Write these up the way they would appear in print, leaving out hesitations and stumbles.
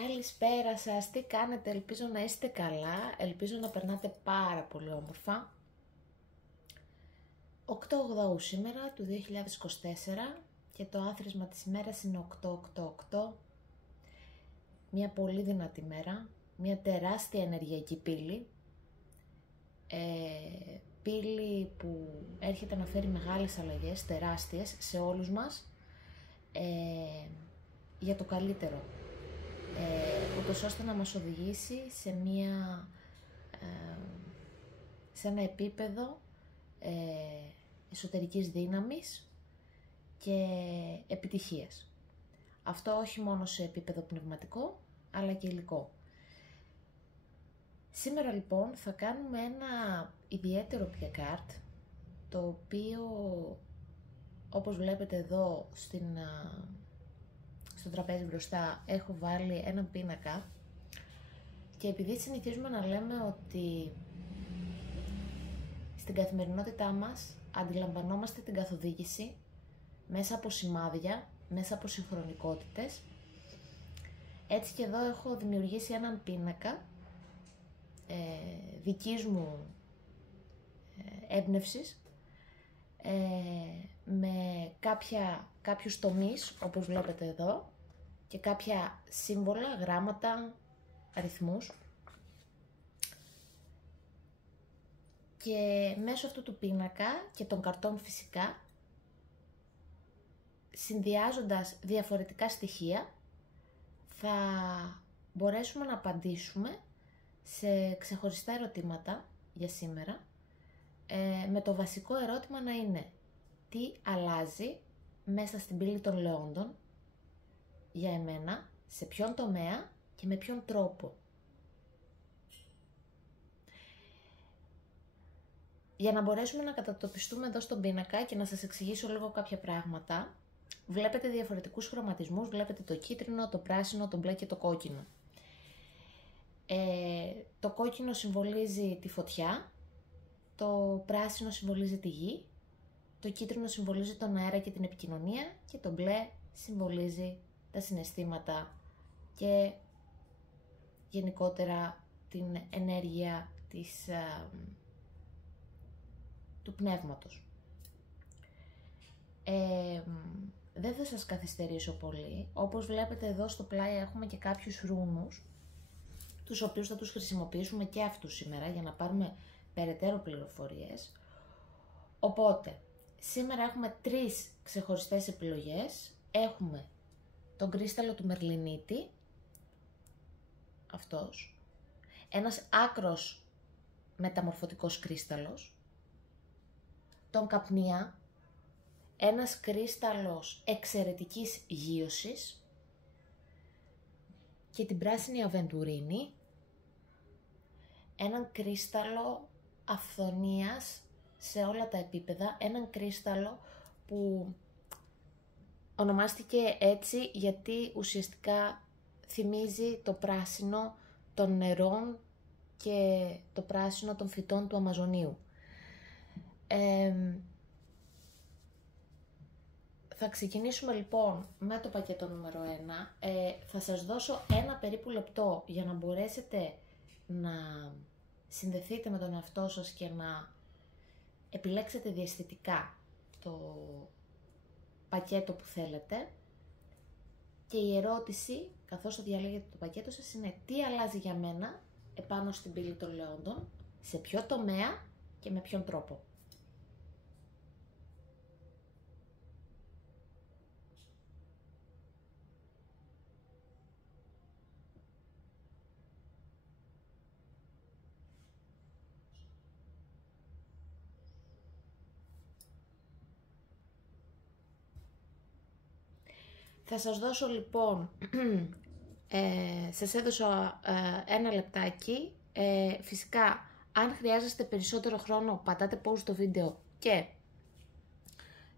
Καλησπέρα σας, τι κάνετε, ελπίζω να είστε καλά, ελπίζω να περνάτε πάρα πολύ όμορφα. 8 Οκτώου σήμερα του 2024 και το άθροισμα της ημέρας είναι 888. Μια πολύ δυνατή μέρα, μια τεράστια ενεργειακή πύλη. Πύλη που έρχεται να φέρει μεγάλες αλλαγές, τεράστιες, σε όλους μας, για το καλύτερο. Ούτως ώστε να μας οδηγήσει σε ένα επίπεδο εσωτερικής δύναμης και επιτυχίας. Αυτό όχι μόνο σε επίπεδο πνευματικό, αλλά και υλικό. Σήμερα λοιπόν θα κάνουμε ένα ιδιαίτερο πιεκάρτ, το οποίο όπως βλέπετε εδώ στο τραπέζι μπροστά έχω βάλει έναν πίνακα, και επειδή συνηθίζουμε να λέμε ότι στην καθημερινότητά μας αντιλαμβανόμαστε την καθοδήγηση μέσα από σημάδια, μέσα από συγχρονικότητες, έτσι και εδώ έχω δημιουργήσει έναν πίνακα δικής μου έμπνευσης, με κάποιους τομείς όπως βλέπετε εδώ και κάποια σύμβολα, γράμματα, αριθμούς, και μέσω αυτού του πίνακα και των καρτών φυσικά, συνδυάζοντας διαφορετικά στοιχεία, θα μπορέσουμε να απαντήσουμε σε ξεχωριστά ερωτήματα για σήμερα, με το βασικό ερώτημα να είναι τι αλλάζει μέσα στην πύλη των Λεόντων για εμένα, σε ποιον τομέα και με ποιον τρόπο. Για να μπορέσουμε να κατατοπιστούμε εδώ στον πίνακα και να σας εξηγήσω λίγο κάποια πράγματα, βλέπετε διαφορετικούς χρωματισμούς, βλέπετε το κίτρινο, το πράσινο, το μπλε και το κόκκινο. Το κόκκινο συμβολίζει τη φωτιά, το πράσινο συμβολίζει τη γη, το κίτρινο συμβολίζει τον αέρα και την επικοινωνία και το μπλε συμβολίζει τα συναισθήματα και γενικότερα την ενέργεια του πνεύματος. Δεν θα σας καθυστερήσω πολύ. Όπως βλέπετε εδώ στο πλάι έχουμε και κάποιους ρούνους, τους οποίους θα τους χρησιμοποιήσουμε και αυτούς σήμερα για να πάρουμε περαιτέρω πληροφορίες. Οπότε, σήμερα έχουμε 3 ξεχωριστές επιλογές. Έχουμε τον κρίσταλο του Μερλινίτη, αυτός, ένας άκρος μεταμορφωτικός κρίσταλος, τον καπνία, ένας κρίσταλος εξαιρετικής γείωσης, και την πράσινη αβεντουρίνη, έναν κρίσταλο αυθονίας σε όλα τα επίπεδα, έναν κρίσταλο που ονομάστηκε έτσι γιατί ουσιαστικά θυμίζει το πράσινο των νερών και το πράσινο των φυτών του Αμαζονίου. Θα ξεκινήσουμε λοιπόν με το πακέτο νούμερο 1. Θα σας δώσω ένα περίπου λεπτό για να μπορέσετε να συνδεθείτε με τον εαυτό σας και να επιλέξετε διαισθητικά το πακέτο που θέλετε. Και η ερώτηση, καθώς θα διαλέγετε το πακέτο σας, είναι τι αλλάζει για μένα επάνω στην πύλη των Λεόντων, σε ποιο τομέα και με ποιον τρόπο. Θα σας δώσω λοιπόν, σας έδωσα ένα λεπτάκι, φυσικά αν χρειάζεστε περισσότερο χρόνο πατάτε pause στο βίντεο και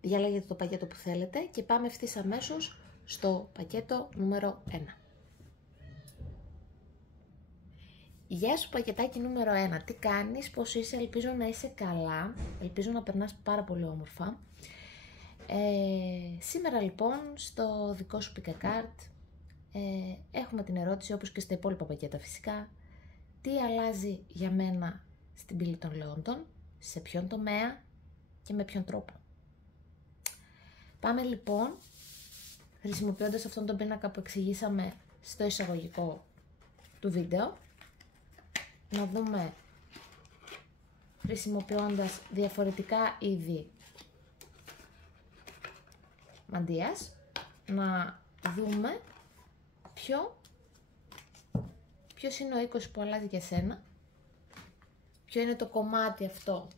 διαλέγετε το πακέτο που θέλετε και πάμε ευθύς αμέσως στο πακέτο νούμερο 1. Γεια σου πακετάκι νούμερο 1, τι κάνεις, πώς είσαι, ελπίζω να είσαι καλά, ελπίζω να περνάς πάρα πολύ όμορφα. Σήμερα λοιπόν στο δικό σου pick a card έχουμε την ερώτηση, όπως και στα υπόλοιπα πακέτα φυσικά, τι αλλάζει για μένα στην πύλη των Λεόντων, σε ποιον τομέα και με ποιον τρόπο. Πάμε λοιπόν, χρησιμοποιώντας αυτόν τον πίνακα που εξηγήσαμε στο εισαγωγικό του βίντεο, να δούμε, χρησιμοποιώντας διαφορετικά είδη μαντείας, να δούμε ποιος είναι ο οίκος που αλλάζει για σένα, ποιο είναι το κομμάτι αυτό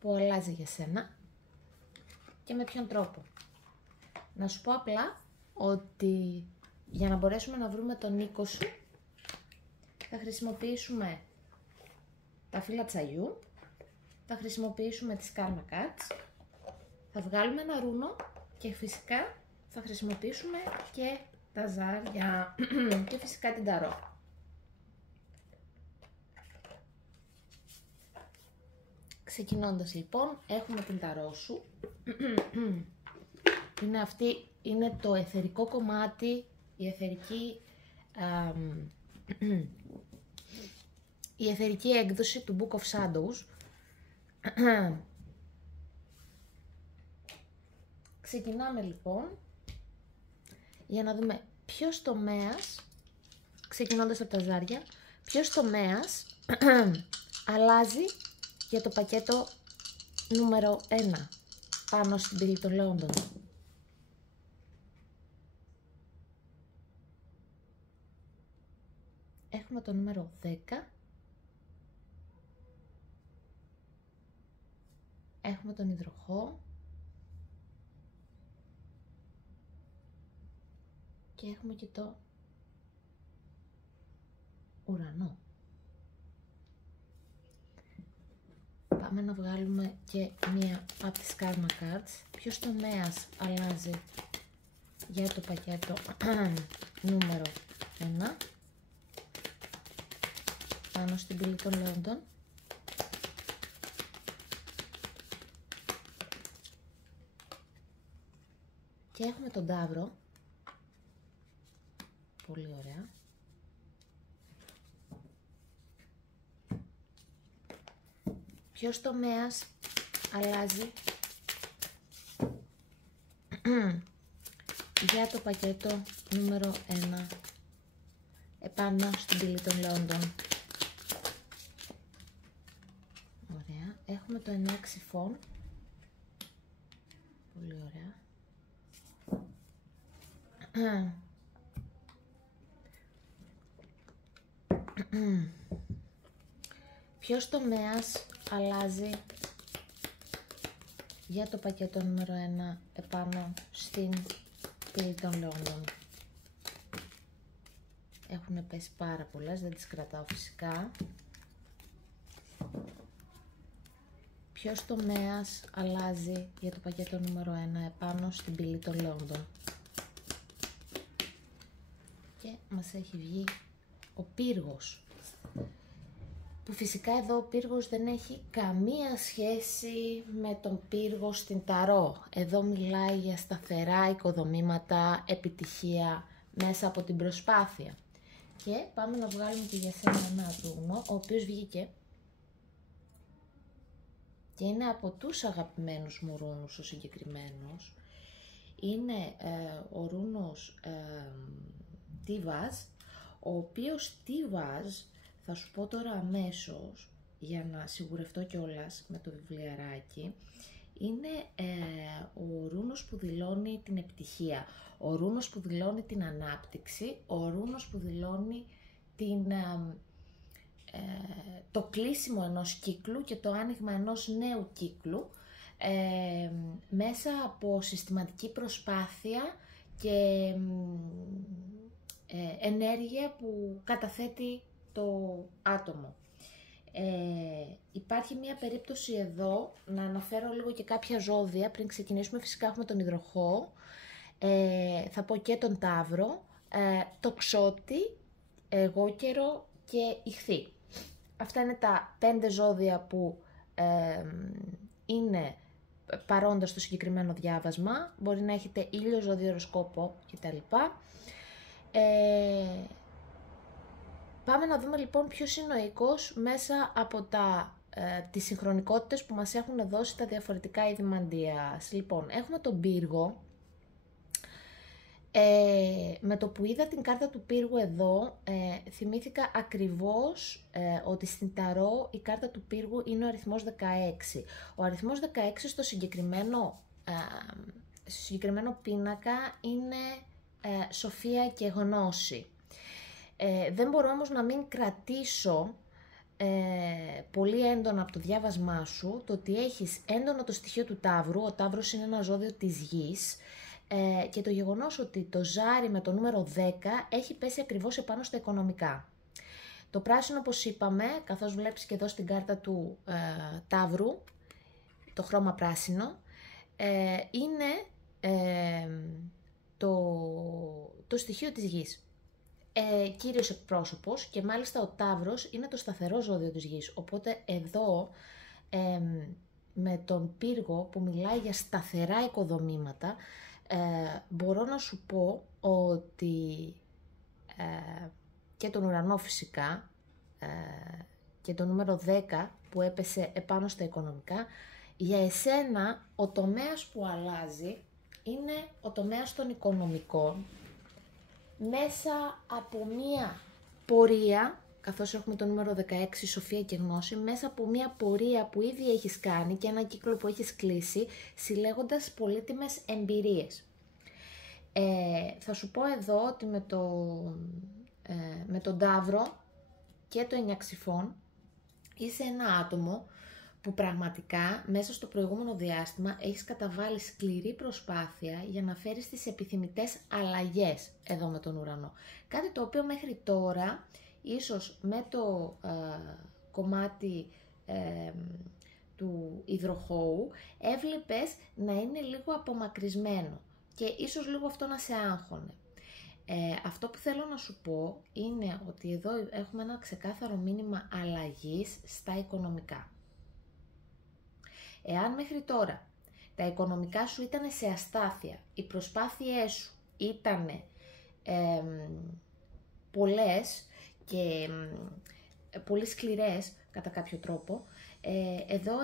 που αλλάζει για σένα και με ποιον τρόπο. Να σου πω απλά ότι για να μπορέσουμε να βρούμε τον οίκο σου θα χρησιμοποιήσουμε τα φύλλα τσαγιού, θα χρησιμοποιήσουμε τις Karma Cards, θα βγάλουμε ένα ρούνο και φυσικά θα χρησιμοποιήσουμε και τα ζάρια και φυσικά την ταρό. Ξεκινώντας λοιπόν, έχουμε την ταρό σου. Είναι το αιθερικό κομμάτι, η αιθερική έκδοση του Book of Shadows. Ξεκινάμε λοιπόν για να δούμε ποιος τομέας, ξεκινώντας από τα ζάρια, ποιος τομέας αλλάζει για το πακέτο νούμερο 1 πάνω στην πύλη των Λεόντων. Έχουμε το νούμερο 10, έχουμε τον υδροχό και έχουμε και το ουρανό. Πάμε να βγάλουμε και μία από τις Karma Cards. Ποιος τομέας αλλάζει για το πακέτο νούμερο 1 πάνω στην πύλη των Λεόντων. Και έχουμε τον Ταύρο. Πολύ ωραία. Ποιος τομέας αλλάζει για το πακέτο νούμερο 1 επάνω στην πύλη των Λεόντων. Ωραία. Έχουμε το 9 ξυφών. Πολύ ωραία. Ποιος τομέας αλλάζει για το πακέτο νούμερο 1 επάνω στην πύλη των Λεόντων. Έχουν πέσει πάρα πολλές, δεν τις κρατάω φυσικά. Ποιος τομέας αλλάζει για το πακέτο νούμερο 1 επάνω στην πύλη των Λεόντων. Και μας έχει βγει ο πύργος. Που φυσικά εδώ ο πύργος δεν έχει καμία σχέση με τον πύργο στην ταρό. Εδώ μιλάει για σταθερά οικοδομήματα, επιτυχία μέσα από την προσπάθεια. Και πάμε να βγάλουμε και για σένα ένα ρούνο, ο οποίος βγήκε και είναι από τους αγαπημένους μου ρούνους ο συγκεκριμένος. Είναι ο ρούνος Τίβας, ο οποίος Τίβας, θα σου πω τώρα αμέσως, για να σιγουρευτώ κιόλας με το βιβλιαράκι, είναι ο ρούνος που δηλώνει την επιτυχία, ο ρούνος που δηλώνει την ανάπτυξη, ο ρούνος που δηλώνει το κλείσιμο ενός κύκλου και το άνοιγμα ενός νέου κύκλου μέσα από συστηματική προσπάθεια και ενέργεια που καταθέτει το άτομο. Υπάρχει μια περίπτωση εδώ, να αναφέρω λίγο και κάποια ζώδια πριν ξεκινήσουμε. Φυσικά έχουμε τον υδροχό, θα πω και τον Ταύρο, το Ξώτη, Γόκερο και Ιχθύ. Αυτά είναι τα 5 ζώδια που είναι παρόντα στο συγκεκριμένο διάβασμα, μπορεί να έχετε ήλιο, ζώδιο, οροσκόπο κτλ. Πάμε να δούμε λοιπόν ποιος είναι ο οίκος μέσα από τις συγχρονικότητες που μας έχουν δώσει τα διαφορετικά είδη μαντείας. Λοιπόν, έχουμε τον πύργο. Με το που είδα την κάρτα του πύργου εδώ, θυμήθηκα ακριβώς ότι στην Ταρό η κάρτα του πύργου είναι ο αριθμός 16. Ο αριθμός 16 στο συγκεκριμένο πίνακα είναι σοφία και γνώση. Δεν μπορώ όμως να μην κρατήσω πολύ έντονα από το διάβασμά σου το ότι έχεις έντονο το στοιχείο του Ταύρου. Ο Ταύρος είναι ένα ζώδιο της γης και το γεγονός ότι το ζάρι με το νούμερο 10 έχει πέσει ακριβώς επάνω στα οικονομικά. Το πράσινο, όπως είπαμε, καθώς βλέπεις και εδώ στην κάρτα του Ταύρου, το χρώμα πράσινο, είναι το στοιχείο της γης. Κύριος εκπρόσωπος, και μάλιστα ο Ταύρος είναι το σταθερό ζώδιο της γης, οπότε εδώ με τον πύργο που μιλάει για σταθερά οικοδομήματα, μπορώ να σου πω ότι και τον ουρανό φυσικά και το νούμερο 10 που έπεσε επάνω στα οικονομικά, για εσένα ο τομέας που αλλάζει είναι ο τομέας των οικονομικών, μέσα από μία πορεία, καθώς έχουμε το νούμερο 16, σοφία και γνώση, μέσα από μία πορεία που ήδη έχεις κάνει και ένα κύκλο που έχεις κλείσει, συλλέγοντας πολύτιμες εμπειρίες. Θα σου πω εδώ ότι με τον Ταύρο και το 9 ξυφών είσαι ένα άτομο που πραγματικά μέσα στο προηγούμενο διάστημα έχεις καταβάλει σκληρή προσπάθεια για να φέρεις τις επιθυμητές αλλαγές εδώ με τον ουρανό. Κάτι το οποίο μέχρι τώρα, ίσως με το κομμάτι του υδροχόου, έβλεπες να είναι λίγο απομακρυσμένο και ίσως λίγο αυτό να σε άγχωνε. Αυτό που θέλω να σου πω είναι ότι εδώ έχουμε ένα ξεκάθαρο μήνυμα αλλαγής στα οικονομικά. Εάν μέχρι τώρα τα οικονομικά σου ήταν σε αστάθεια, οι προσπάθειές σου ήταν πολλές και πολύ σκληρές κατά κάποιο τρόπο, εδώ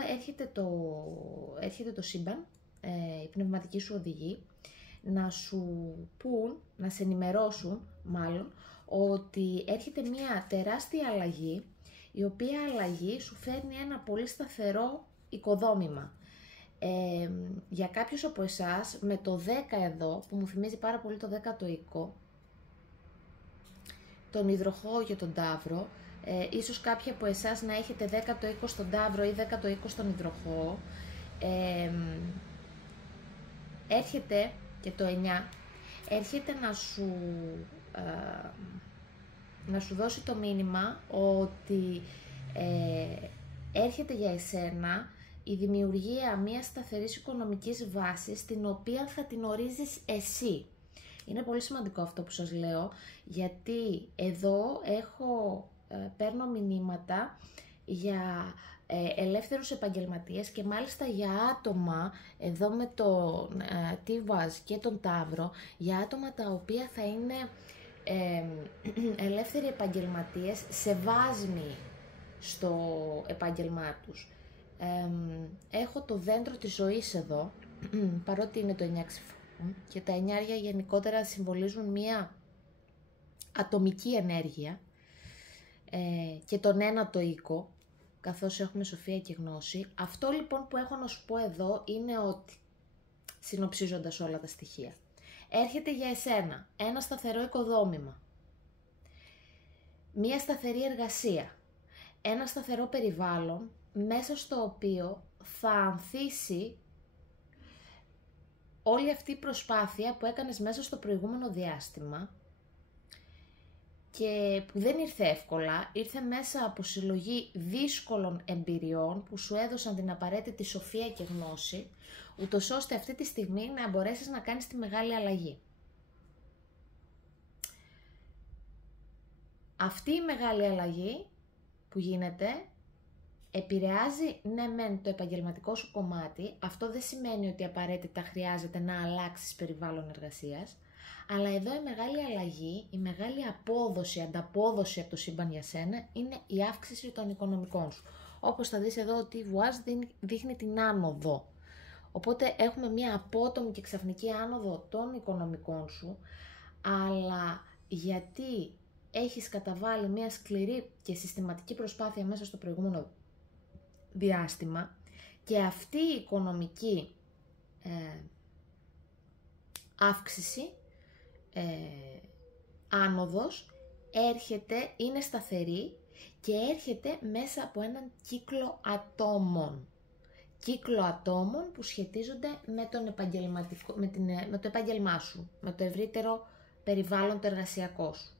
έρχεται το σύμπαν, η πνευματική σου οδηγή, να σου πούν, να σε ενημερώσουν μάλλον, ότι έρχεται μια τεράστια αλλαγή, η οποία αλλαγή σου φέρνει ένα πολύ σταθερό οικοδόμημα. Για κάποιους από εσάς, με το 10 εδώ, που μου θυμίζει πάρα πολύ το 10ο οίκο, τον υδροχόο και τον Ταύρο, ίσως κάποιοι από εσάς να έχετε 10ο οίκο στον Ταύρο ή 10ο οίκο στον υδροχόο, έρχεται και το 9, έρχεται να σου δώσει το μήνυμα ότι έρχεται για εσένα η δημιουργία μιας σταθερής οικονομικής βάσης, την οποία θα την ορίζεις εσύ. Είναι πολύ σημαντικό αυτό που σας λέω, γιατί εδώ παίρνω μηνύματα για ελεύθερους επαγγελματίες και μάλιστα για άτομα, εδώ με τον Τίβας και τον Ταύρο, για άτομα τα οποία θα είναι ελεύθεροι επαγγελματίες, σεβάσμοι στο επάγγελμά τους. Έχω το δέντρο της ζωής εδώ, παρότι είναι το 9 ξυφών, και τα εννιάρια γενικότερα συμβολίζουν μία ατομική ενέργεια, και τον ένατο οίκο, καθώς έχουμε σοφία και γνώση. Αυτό λοιπόν που έχω να σου πω εδώ είναι ότι, συνοψίζοντας όλα τα στοιχεία, έρχεται για εσένα ένα σταθερό οικοδόμημα, μία σταθερή εργασία, ένα σταθερό περιβάλλον, μέσα στο οποίο θα ανθίσει όλη αυτή η προσπάθεια που έκανες μέσα στο προηγούμενο διάστημα και που δεν ήρθε εύκολα, ήρθε μέσα από συλλογή δύσκολων εμπειριών που σου έδωσαν την απαραίτητη σοφία και γνώση, ούτως ώστε αυτή τη στιγμή να μπορέσεις να κάνεις τη μεγάλη αλλαγή. Αυτή η μεγάλη αλλαγή που γίνεται επηρεάζει ναι μεν το επαγγελματικό σου κομμάτι, αυτό δεν σημαίνει ότι απαραίτητα χρειάζεται να αλλάξεις περιβάλλον εργασίας, αλλά εδώ η μεγάλη αλλαγή, η μεγάλη απόδοση, ανταπόδοση από το σύμπαν για σένα είναι η αύξηση των οικονομικών σου. Όπως θα δεις εδώ ότι η Βουάζ δείχνει την άνοδο. Οπότε έχουμε μια απότομη και ξαφνική άνοδο των οικονομικών σου, αλλά γιατί έχεις καταβάλει μια σκληρή και συστηματική προσπάθεια μέσα στο προηγούμενο διάστημα και αυτή η οικονομική αύξηση, άνοδος, έρχεται, είναι σταθερή και έρχεται μέσα από έναν κύκλο ατόμων. Κύκλο ατόμων που σχετίζονται με, με το επάγγελμά σου, με το ευρύτερο περιβάλλον το εργασιακό σου.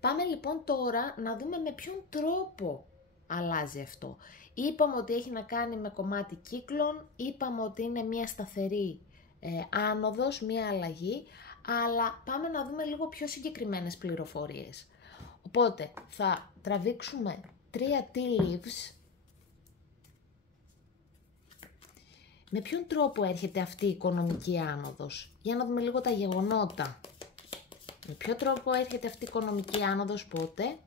Πάμε λοιπόν τώρα να δούμε με ποιον τρόπο αλλάζει αυτό. Είπαμε ότι έχει να κάνει με κομμάτι κύκλων, είπαμε ότι είναι μια σταθερή άνοδος, μια αλλαγή, αλλά πάμε να δούμε λίγο πιο συγκεκριμένες πληροφορίες. Οπότε θα τραβήξουμε 3 tea leaves. Με ποιον τρόπο έρχεται αυτή η οικονομική άνοδος? Για να δούμε λίγο τα γεγονότα. Με ποιο τρόπο έρχεται αυτή η οικονομική άνοδος, πότε?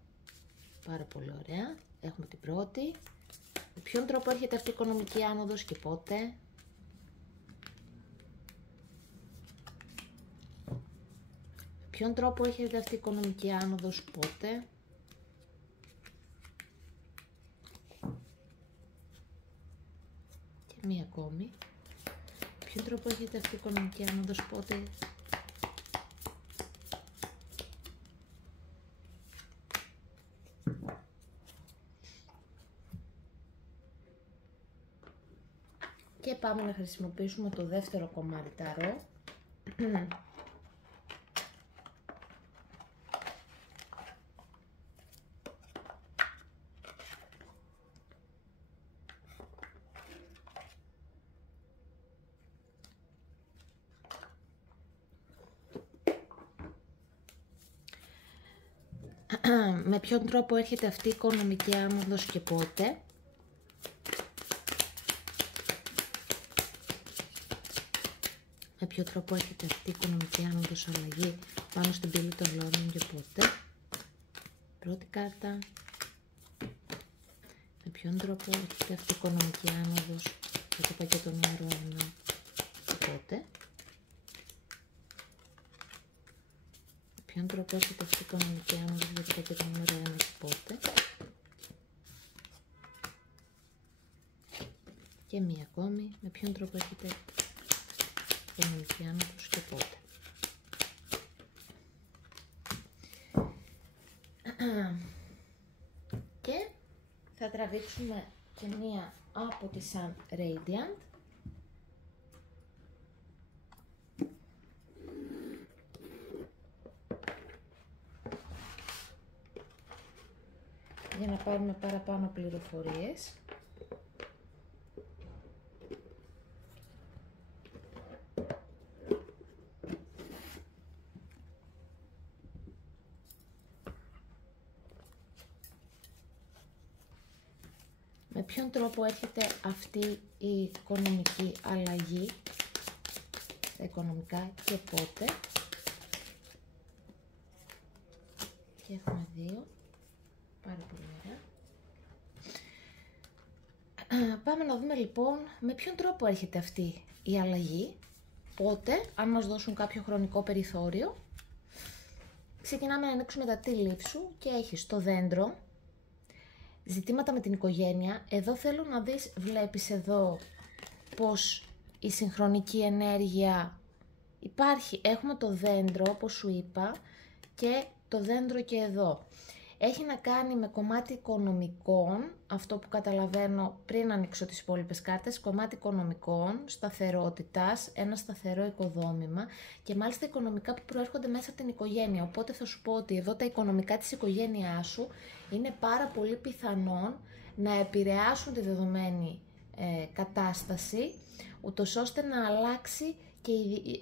Πάρα πολύ ωραία. Έχουμε την πρώτη. Με ποιον τρόπο έρχεται αυτή η οικονομική άνοδος και πότε? Με ποιον τρόπο έρχεται αυτή η οικονομική άνοδος, πότε? Και μία ακόμη. Με ποιον τρόπο έρχεται αυτή η οικονομική άνοδος, πότε? Και πάμε να χρησιμοποιήσουμε το δεύτερο κομμάτι ταρό. Με ποιον τρόπο έρχεται αυτή η οικονομική άνοδος και πότε? Με ποιο τρόπο έρχεται αυτή η οικονομική άνοδος αλλαγή πάνω στην πύλη των λόγων και πότε? Πρώτη κάρτα. Με ποιον τρόπο έρχεται αυτή η οικονομική άνοδος για το πακέτο νούμερο 1 και πότε? Με ποιον τρόπο έρχεται αυτή η οικονομική άνοδος για το πακέτο νούμερο 1 και πότε? Και μία ακόμη. Με ποιον τρόπο έρχεται οικονομική άνοδος και πότε? Και θα τραβήξουμε και μία από τη Sun Radiant. Για να πάρουμε παραπάνω πληροφορίες. Με ποιον τρόπο έρχεται αυτή η οικονομική αλλαγή, τα οικονομικά και πότε? Και έχουμε 2. Πάρα πολύ ωραία. Πάμε να δούμε λοιπόν με ποιον τρόπο έρχεται αυτή η αλλαγή, πότε, αν μας δώσουν κάποιο χρονικό περιθώριο. Ξεκινάμε να ανοίξουμε τα tea leaves σου και έχεις το δέντρο, ζητήματα με την οικογένεια. Εδώ θέλω να δεις, βλέπεις εδώ πως η συγχρονική ενέργεια υπάρχει. Έχουμε το δέντρο όπως σου είπα και το δέντρο και εδώ. Έχει να κάνει με κομμάτι οικονομικών, αυτό που καταλαβαίνω πριν ανοίξω τις υπόλοιπες κάρτες, κομμάτι οικονομικών, σταθερότητας, ένα σταθερό οικοδόμημα και μάλιστα οικονομικά που προέρχονται μέσα από την οικογένεια. Οπότε θα σου πω ότι εδώ τα οικονομικά της οικογένειάς σου είναι πάρα πολύ πιθανόν να επηρεάσουν τη δεδομένη κατάσταση, ούτως ώστε να αλλάξει και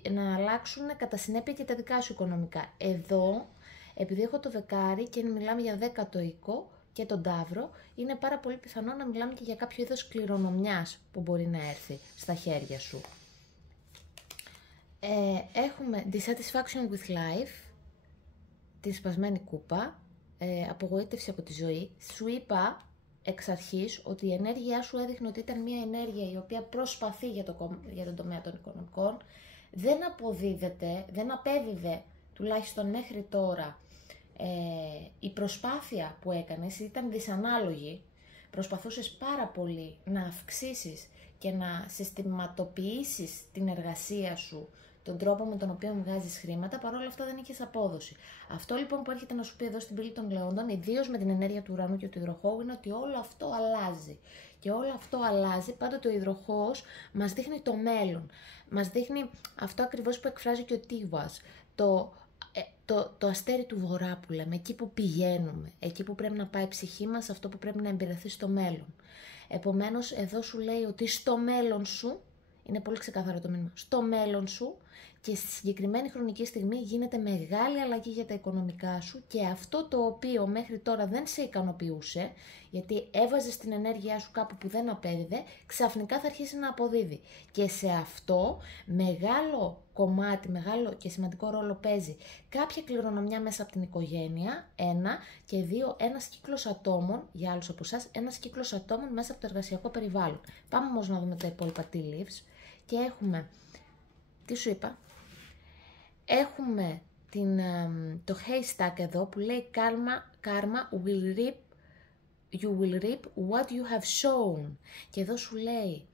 να αλλάξουν κατά συνέπεια και τα δικά σου οικονομικά. Εδώ, επειδή έχω το δεκάρι και μιλάμε για 10ο οίκο, και τον Ταύρο, είναι πάρα πολύ πιθανό να μιλάμε και για κάποιο είδος κληρονομιάς που μπορεί να έρθει στα χέρια σου. Έχουμε dissatisfaction with life, τη σπασμένη κούπα, απογοήτευση από τη ζωή. Σου είπα εξ αρχής ότι η ενέργειά σου έδειχνε ότι ήταν μια ενέργεια η οποία προσπαθεί για τον τομέα των οικονομικών, δεν αποδίδεται, δεν απέδιδε τουλάχιστον μέχρι τώρα η προσπάθεια που έκανες, ήταν δυσανάλογη, προσπαθούσες πάρα πολύ να αυξήσεις και να συστηματοποιήσεις την εργασία σου, τον τρόπο με τον οποίο βγάζεις χρήματα, παρόλα αυτά δεν είχες απόδοση. Αυτό λοιπόν που έρχεται να σου πει εδώ στην πύλη των Λεόντων, ιδίως με την ενέργεια του ουρανού και του υδροχόου, είναι ότι όλο αυτό αλλάζει. Και όλο αυτό αλλάζει, πάντοτε ο υδροχόος μας δείχνει το μέλλον. Μας δείχνει αυτό ακριβώς που εκφράζει και ο Τίβας, το αστέρι του βορρά που λέμε, εκεί που πηγαίνουμε, εκεί που πρέπει να πάει η ψυχή μας, αυτό που πρέπει να εμπειραθεί στο μέλλον. Επομένως, εδώ σου λέει ότι στο μέλλον σου, είναι πολύ ξεκάθαρο το μήνυμα, στο μέλλον σου και στη συγκεκριμένη χρονική στιγμή γίνεται μεγάλη αλλαγή για τα οικονομικά σου και αυτό το οποίο μέχρι τώρα δεν σε ικανοποιούσε, γιατί έβαζες την ενέργειά σου κάπου που δεν απέδιδε, ξαφνικά θα αρχίσει να αποδίδει. Και σε αυτό μεγάλο κομμάτι, μεγάλο και σημαντικό ρόλο παίζει κάποια κληρονομιά μέσα από την οικογένεια, 1, και 2, ένας κύκλος ατόμων, για άλλους από εσάς, ένας κύκλος ατόμων μέσα από το εργασιακό περιβάλλον. Πάμε όμως να δούμε τα υπόλοιπα tea leaves και έχουμε, τι σου είπα, έχουμε το haystack εδώ που λέει karma you will reap what you have sown. Και εδώ σου λέει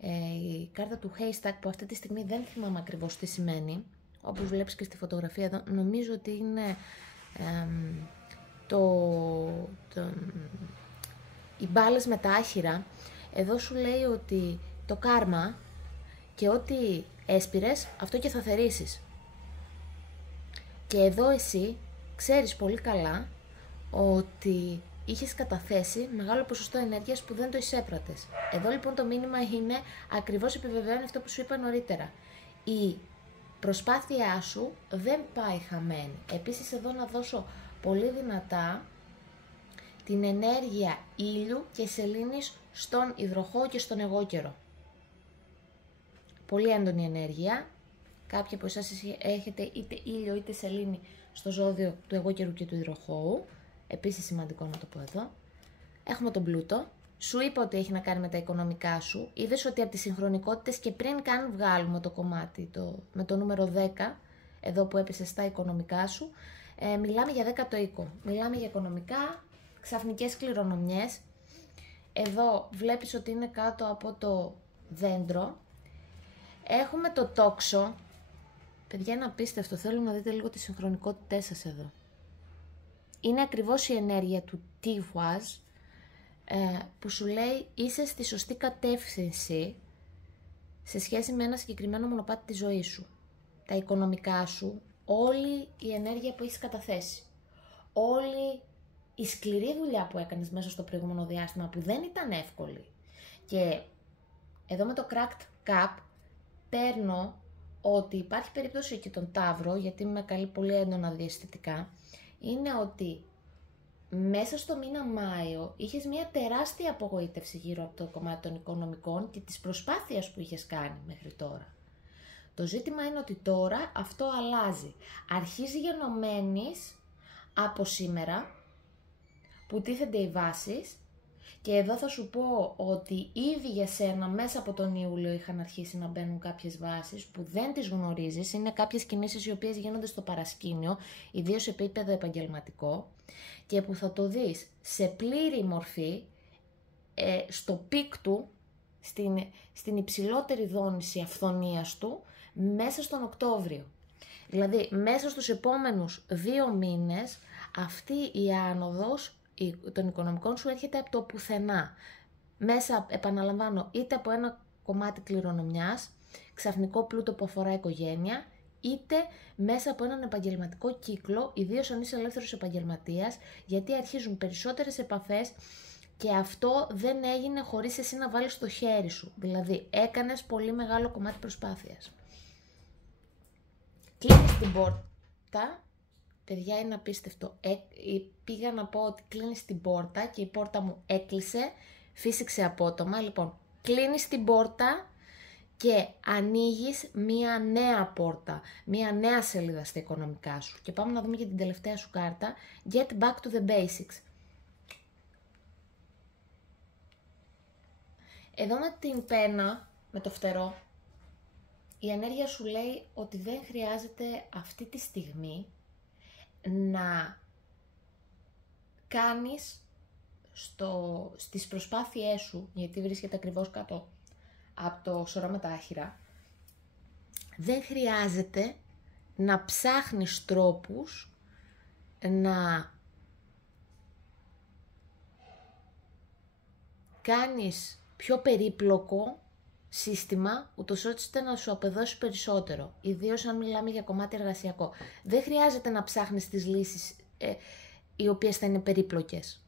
η κάρτα του haystack που αυτή τη στιγμή δεν θυμάμαι ακριβώς τι σημαίνει, όπως βλέπεις και στη φωτογραφία εδώ, νομίζω ότι είναι οι μπάλες με τα άχυρα. Εδώ σου λέει ότι το κάρμα και ό,τι έσπηρες, αυτό και θα θερήσεις. Και εδώ εσύ ξέρεις πολύ καλά ότι είχες καταθέσει μεγάλο ποσοστό ενέργειας που δεν το εισέπρατες. Εδώ λοιπόν το μήνυμα είναι ακριβώς επιβεβαιώνει αυτό που σου είπα νωρίτερα. Η προσπάθειά σου δεν πάει χαμένη. Επίσης εδώ να δώσω πολύ δυνατά την ενέργεια ήλιου και σελήνης στον υδροχόο και στον εγώκερο. Πολύ έντονη ενέργεια. Κάποιοι από εσάς έχετε είτε ήλιο είτε σελήνη στο ζώδιο του εγώκερου και του υδροχόου. Επίσης σημαντικό να το πω εδώ. Έχουμε τον πλούτο. Σου είπα ότι έχει να κάνει με τα οικονομικά σου. Είδες ότι από τις συγχρονικότητες και πριν καν βγάλουμε το κομμάτι με το νούμερο 10, εδώ που έπεσε στα οικονομικά σου, μιλάμε για 10ο οίκο. Μιλάμε για οικονομικά, ξαφνικές κληρονομιές. Εδώ βλέπεις ότι είναι κάτω από το δέντρο. Έχουμε το τόξο. Παιδιά, είναι απίστευτο. Θέλω να δείτε λίγο τις συγχρονικότητές σας εδώ. Είναι ακριβώς η ενέργεια του Τίβας που σου λέει είσαι στη σωστή κατεύθυνση σε σχέση με ένα συγκεκριμένο μονοπάτι της ζωής σου. Τα οικονομικά σου, όλη η ενέργεια που έχεις καταθέσει, όλη η σκληρή δουλειά που έκανες μέσα στο προηγούμενο διάστημα που δεν ήταν εύκολη. Και εδώ με το cracked cup παίρνω ότι υπάρχει περίπτωση και τον Ταύρο, γιατί με καλεί πολύ έντονα διαισθητικά, είναι ότι μέσα στο μήνα Μάιο είχες μια τεράστια απογοήτευση γύρω από το κομμάτι των οικονομικών και της προσπάθειας που είχες κάνει μέχρι τώρα. Το ζήτημα είναι ότι τώρα αυτό αλλάζει. Αρχίζει γενομένης από σήμερα που τίθενται οι βάσεις και εδώ θα σου πω ότι ήδη για σένα μέσα από τον Ιούλιο είχαν αρχίσει να μπαίνουν κάποιες βάσεις που δεν τις γνωρίζεις. Είναι κάποιες κινήσεις οι οποίες γίνονται στο παρασκήνιο, ιδίως σε επίπεδο επαγγελματικό και που θα το δεις σε πλήρη μορφή, στο πικ του, στην υψηλότερη δόνηση αυθονίας του, μέσα στον Οκτώβριο. Δηλαδή, μέσα στους επόμενους 2 μήνες, αυτή η άνοδος των οικονομικών σου έρχεται από το πουθενά. Μέσα, επαναλαμβάνω, είτε από ένα κομμάτι κληρονομιάς, ξαφνικό πλούτο που αφορά οικογένεια, είτε μέσα από έναν επαγγελματικό κύκλο, ιδίως αν είσαι ελεύθερος επαγγελματίας, γιατί αρχίζουν περισσότερες επαφές και αυτό δεν έγινε χωρίς εσύ να βάλεις το χέρι σου. Δηλαδή, έκανες πολύ μεγάλο κομμάτι προσπάθειας. Κλείνεις την πόρτα παιδιά, είναι απίστευτο. Πήγα να πω ότι κλείνεις την πόρτα και η πόρτα μου έκλεισε, φύσηξε απότομα. Λοιπόν, κλείνεις την πόρτα και ανοίγεις μία νέα πόρτα, μία νέα σελίδα στα οικονομικά σου. Και πάμε να δούμε και την τελευταία σου κάρτα, Get back to the basics. Εδώ με την πένα, με το φτερό, η ενέργεια σου λέει ότι δεν χρειάζεται αυτή τη στιγμή να κάνεις στις προσπάθειές σου, γιατί βρίσκεται ακριβώς κάτω από το σωρό με τα άχυρα, δεν χρειάζεται να ψάχνεις τρόπους να κάνεις πιο περίπλοκο σύστημα, ούτως ώστε να σου αποδώσει περισσότερο, ιδίως αν μιλάμε για κομμάτι εργασιακό. Δεν χρειάζεται να ψάχνεις τις λύσεις οι οποίες θα είναι περίπλοκες.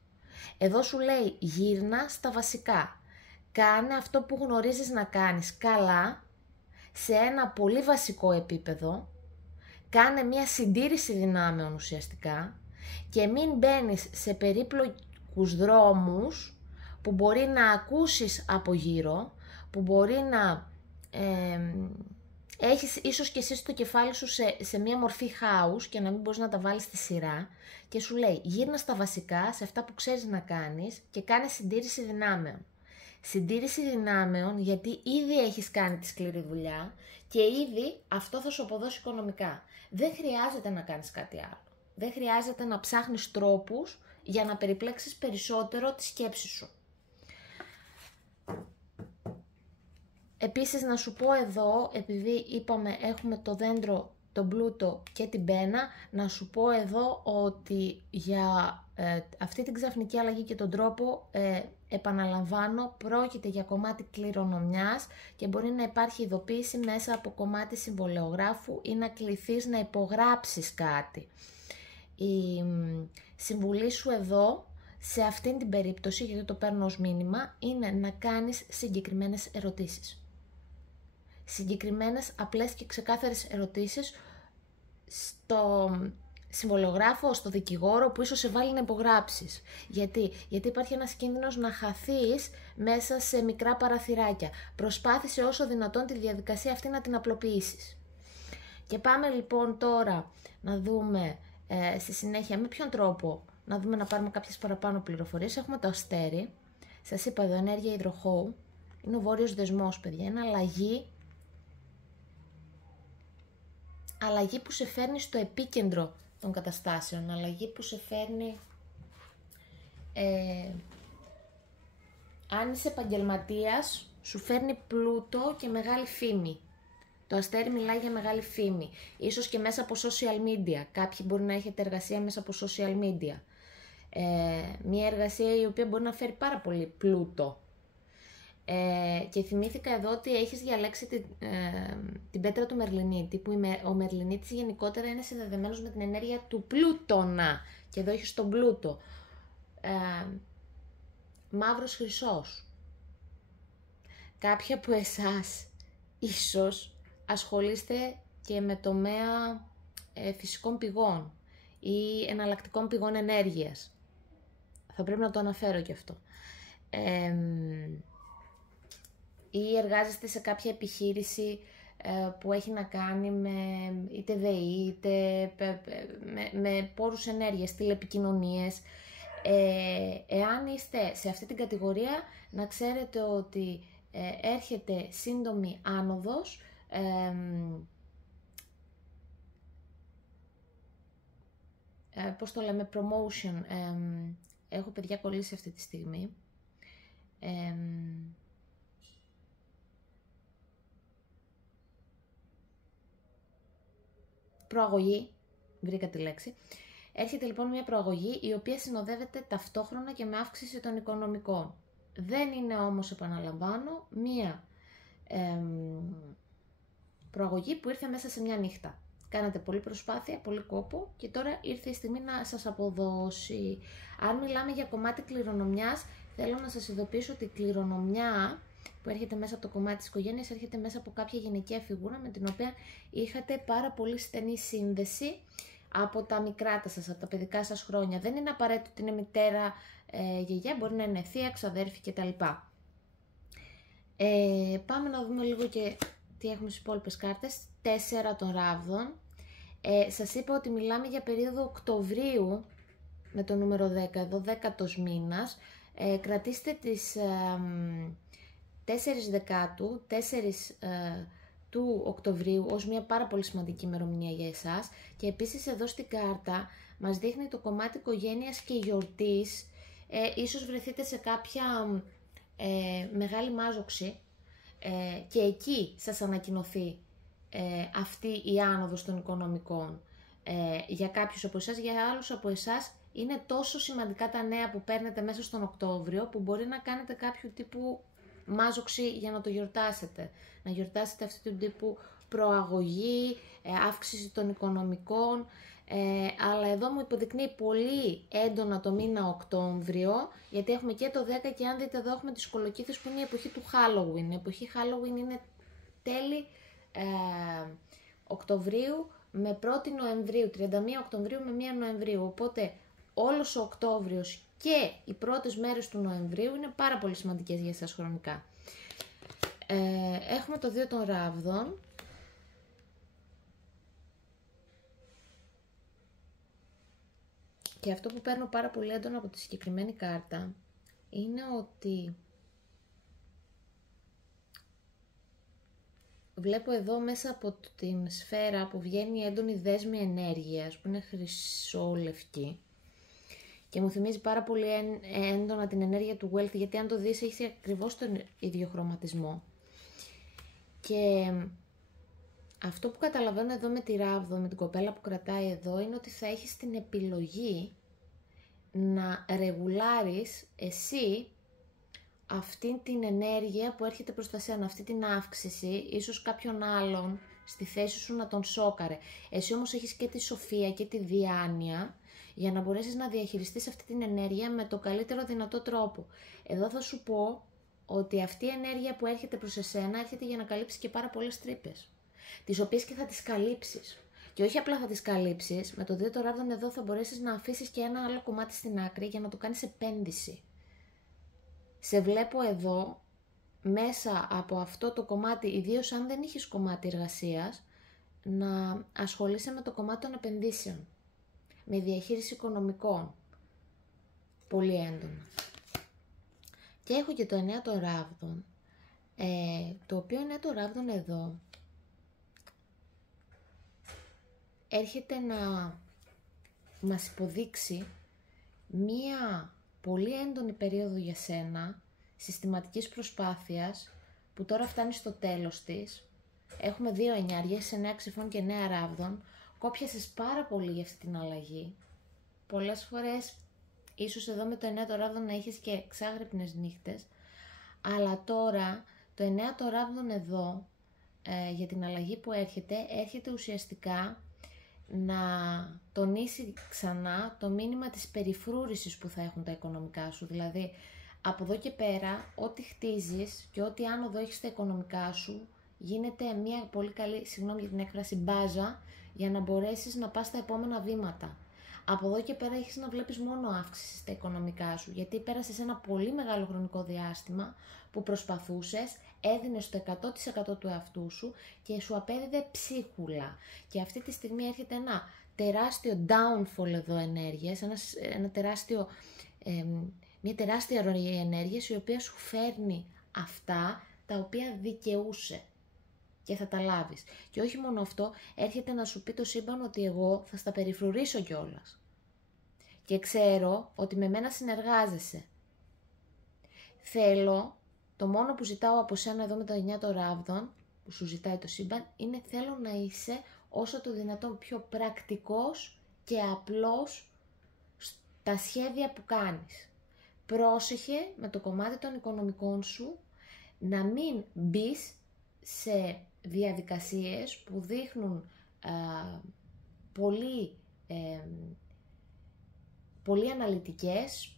Εδώ σου λέει γύρνα στα βασικά. Κάνε αυτό που γνωρίζεις να κάνεις καλά, σε ένα πολύ βασικό επίπεδο, κάνε μια συντήρηση δυνάμεων ουσιαστικά και μην μπαίνεις σε περίπλοκους δρόμους που μπορεί να ακούσεις από γύρω, που μπορεί να έχεις ίσως και εσύ στο κεφάλι σου σε μια μορφή χάους και να μην μπορείς να τα βάλεις στη σειρά, και σου λέει γύρνα στα βασικά, σε αυτά που ξέρεις να κάνεις και κάνε συντήρηση δυνάμεων. Συντήρηση δυνάμεων γιατί ήδη έχεις κάνει τη σκληρή δουλειά και ήδη αυτό θα σου αποδώσει οικονομικά. Δεν χρειάζεται να κάνεις κάτι άλλο. Δεν χρειάζεται να ψάχνεις τρόπους για να περιπλέξεις περισσότερο τη σκέψη σου. Επίσης να σου πω εδώ, επειδή είπαμε έχουμε το δέντρο, τον πλούτο και την πένα, να σου πω εδώ ότι για αυτή την ξαφνική αλλαγή και τον τρόπο, επαναλαμβάνω, πρόκειται για κομμάτι κληρονομιάς και μπορεί να υπάρχει ειδοποίηση μέσα από κομμάτι συμβολεογράφου ή να κληθείς να υπογράψεις κάτι. Η συμβουλή σου εδώ, σε αυτήν την περίπτωση, γιατί το παίρνω ως μήνυμα, είναι να κάνεις συγκεκριμένες ερωτήσεις. Συγκεκριμένες, απλές και ξεκάθαρες ερωτήσεις στο συμβολογράφο, στο δικηγόρο που ίσως σε βάλει να υπογράψεις. Γιατί υπάρχει ένας κίνδυνος να χαθείς μέσα σε μικρά παραθυράκια. Προσπάθησε όσο δυνατόν τη διαδικασία αυτή να την απλοποιήσεις. Και πάμε λοιπόν τώρα να δούμε στη συνέχεια με ποιον τρόπο να δούμε, να πάρουμε κάποιες παραπάνω πληροφορίες. Έχουμε το αστέρι. Σας είπα εδώ ενέργεια υδροχώου. Είναι ο βόρειος δεσμός, παιδιά. Είναι αλλαγή που σε φέρνει στο επίκεντρο των καταστάσεων. Αλλαγή που σε φέρνει... αν είσαι επαγγελματίας, σου φέρνει πλούτο και μεγάλη φήμη. Το αστέρι μιλάει για μεγάλη φήμη. Ίσως και μέσα από social media. Κάποιοι μπορεί να έχετε εργασία μέσα από social media. Μια εργασία η οποία μπορεί να φέρει πάρα πολύ πλούτο. Και θυμήθηκα εδώ ότι έχεις διαλέξει την πέτρα του Μερλινίτη, που ο Μερλινίτης γενικότερα είναι συνδεδεμένος με την ενέργεια του πλούτονα. Και εδώ έχεις τον πλούτο. Μαύρος χρυσός. Κάποιοι από εσάς ίσως ασχολείστε και με τομέα φυσικών πηγών ή εναλλακτικών πηγών ενέργειας. Θα πρέπει να το αναφέρω και αυτό. Ή εργάζεστε σε κάποια επιχείρηση που έχει να κάνει με είτε ΔΕΗ, είτε με πόρους ενέργειας, τηλεπικοινωνίες. Εάν είστε σε αυτή την κατηγορία, να ξέρετε ότι έρχεται σύντομη άνοδος, πώς το λέμε, promotion. Έχω παιδιά κολλήσει αυτή τη στιγμή. Προαγωγή, βρήκα τη λέξη. Έρχεται λοιπόν μια προαγωγή η οποία συνοδεύεται ταυτόχρονα και με αύξηση των οικονομικών. Δεν είναι όμως, επαναλαμβάνω, μια προαγωγή που ήρθε μέσα σε μια νύχτα. Κάνατε πολλή προσπάθεια, πολύ κόπο και τώρα ήρθε η στιγμή να σας αποδώσει. Αν μιλάμε για κομμάτι κληρονομιάς, θέλω να σας ειδοποιήσω ότι η κληρονομιά που έρχεται μέσα από το κομμάτι της οικογένειας έρχεται μέσα από κάποια γυναικεία φιγούρα με την οποία είχατε πάρα πολύ στενή σύνδεση, από τα μικράτα σας, από τα παιδικά σας χρόνια. Δεν είναι απαραίτητο ότι είναι μητέρα, γιαγιά, μπορεί να είναι θεία, ξαδέρφη κτλ. Πάμε να δούμε λίγο και τι έχουμε στις υπόλοιπες κάρτες. 4 των ράβδων. Σας είπα ότι μιλάμε για περίοδο Οκτωβρίου με το νούμερο 10, εδώ 10ος μήνας. Κρατήστε τις 4 Δεκάτου, 4 του Οκτωβρίου ως μια πάρα πολύ σημαντική ημερομηνία για εσάς, και επίσης εδώ στην κάρτα μας δείχνει το κομμάτι οικογένειας και γιορτής. Ίσως βρεθείτε σε κάποια μεγάλη μάζοξη και εκεί σας ανακοινωθεί αυτή η άνοδος των οικονομικών. Για κάποιους από εσάς, για άλλους από εσάς είναι τόσο σημαντικά τα νέα που παίρνετε μέσα στον Οκτώβριο που μπορεί να κάνετε κάποιο τύπου μάζοξη για να το γιορτάσετε. Να γιορτάσετε αυτού του τύπου προαγωγή, αύξηση των οικονομικών, αλλά εδώ μου υποδεικνύει πολύ έντονα το μήνα Οκτώβριο, γιατί έχουμε και το 10 και αν δείτε εδώ έχουμε τις κολοκύθες που είναι η εποχή του Halloween. Η εποχή Halloween είναι τέλη Οκτωβρίου με 1η Νοεμβρίου, 31 Οκτωβρίου με 1 Νοεμβρίου, οπότε όλος ο Οκτώβριος και οι πρώτες μέρες του Νοεμβρίου είναι πάρα πολύ σημαντικές για εσάς χρονικά. Έχουμε το 2 των ράβδων. Και αυτό που παίρνω πάρα πολύ έντονα από τη συγκεκριμένη κάρτα είναι ότι βλέπω εδώ μέσα από την σφαίρα που βγαίνει έντονη δέσμη ενέργειας που είναι χρυσόλευκη και μου θυμίζει πάρα πολύ έντονα την ενέργεια του wealth, γιατί αν το δεις έχει ακριβώς τον ίδιο χρωματισμό. Και αυτό που καταλαβαίνω εδώ με τη ράβδο, με την κοπέλα που κρατάει εδώ, είναι ότι θα έχεις την επιλογή να ρεγουλάρεις εσύ αυτή την ενέργεια που έρχεται προς τα σένα, αυτή την αύξηση, ίσως κάποιον άλλον στη θέση σου να τον σόκαρε. Εσύ όμως έχεις και τη σοφία και τη διάνοια για να μπορέσεις να διαχειριστείς αυτή την ενέργεια με το καλύτερο δυνατό τρόπο. Εδώ θα σου πω ότι αυτή η ενέργεια που έρχεται προς εσένα έρχεται για να καλύψει και πάρα πολλές τρύπες, τις οποίες και θα τις καλύψεις. Και όχι απλά θα τις καλύψεις, με το 2 των ράβδων εδώ θα μπορέσεις να αφήσεις και ένα άλλο κομμάτι στην άκρη για να το κάνεις επένδυση. Σε βλέπω εδώ, μέσα από αυτό το κομμάτι, ιδίως αν δεν είχες κομμάτι εργασίας, να ασχολείσαι με το κομμάτι των επενδύσεων, με διαχείριση οικονομικών, πολύ έντονα. Και έχω και το 9 των ράβδων, το οποίο 9 των ράβδων εδώ έρχεται να μας υποδείξει μία πολύ έντονη περίοδο για σένα, συστηματικής προσπάθειας, που τώρα φτάνει στο τέλος της. Έχουμε 2 εννιάριες, 9 ξυφών και 9 ράβδων. Κόπιασες πάρα πολύ για αυτή την αλλαγή. Πολλές φορές, ίσως εδώ με το 9 των ράβδων να έχεις και ξάγρυπνες νύχτες, αλλά τώρα το 9 των ράβδων εδώ, για την αλλαγή που έρχεται ουσιαστικά να τονίσει ξανά το μήνυμα της περιφρούρησης που θα έχουν τα οικονομικά σου. Δηλαδή, από εδώ και πέρα, ό,τι χτίζεις και ό,τι άνοδο έχεις στα οικονομικά σου, γίνεται μια πολύ καλή, συγγνώμη για την έκφραση, μπάζα, για να μπορέσεις να πας στα επόμενα βήματα. Από εδώ και πέρα έχεις να βλέπεις μόνο αύξηση στα οικονομικά σου, γιατί πέρασες ένα πολύ μεγάλο χρονικό διάστημα που προσπαθούσες, έδινες το 100% του εαυτού σου και σου απέδιδε ψίχουλα. Και αυτή τη στιγμή έρχεται ένα τεράστιο downfall εδώ ενέργειας, μια τεράστια ροή ενέργειας, η οποία σου φέρνει αυτά τα οποία δικαιούσε και θα τα λάβεις. Και όχι μόνο αυτό, έρχεται να σου πει το σύμπαν ότι εγώ θα στα περιφρουρήσω κιόλας. Και ξέρω ότι με μένα συνεργάζεσαι. Το μόνο που ζητάω από σένα εδώ με τα 9 των ράβδων, που σου ζητάει το σύμπαν, είναι θέλω να είσαι όσο το δυνατόν πιο πρακτικός και απλός στα σχέδια που κάνεις. Πρόσεχε με το κομμάτι των οικονομικών σου να μην μπεις σε διαδικασίες που δείχνουν πολύ αναλυτικές,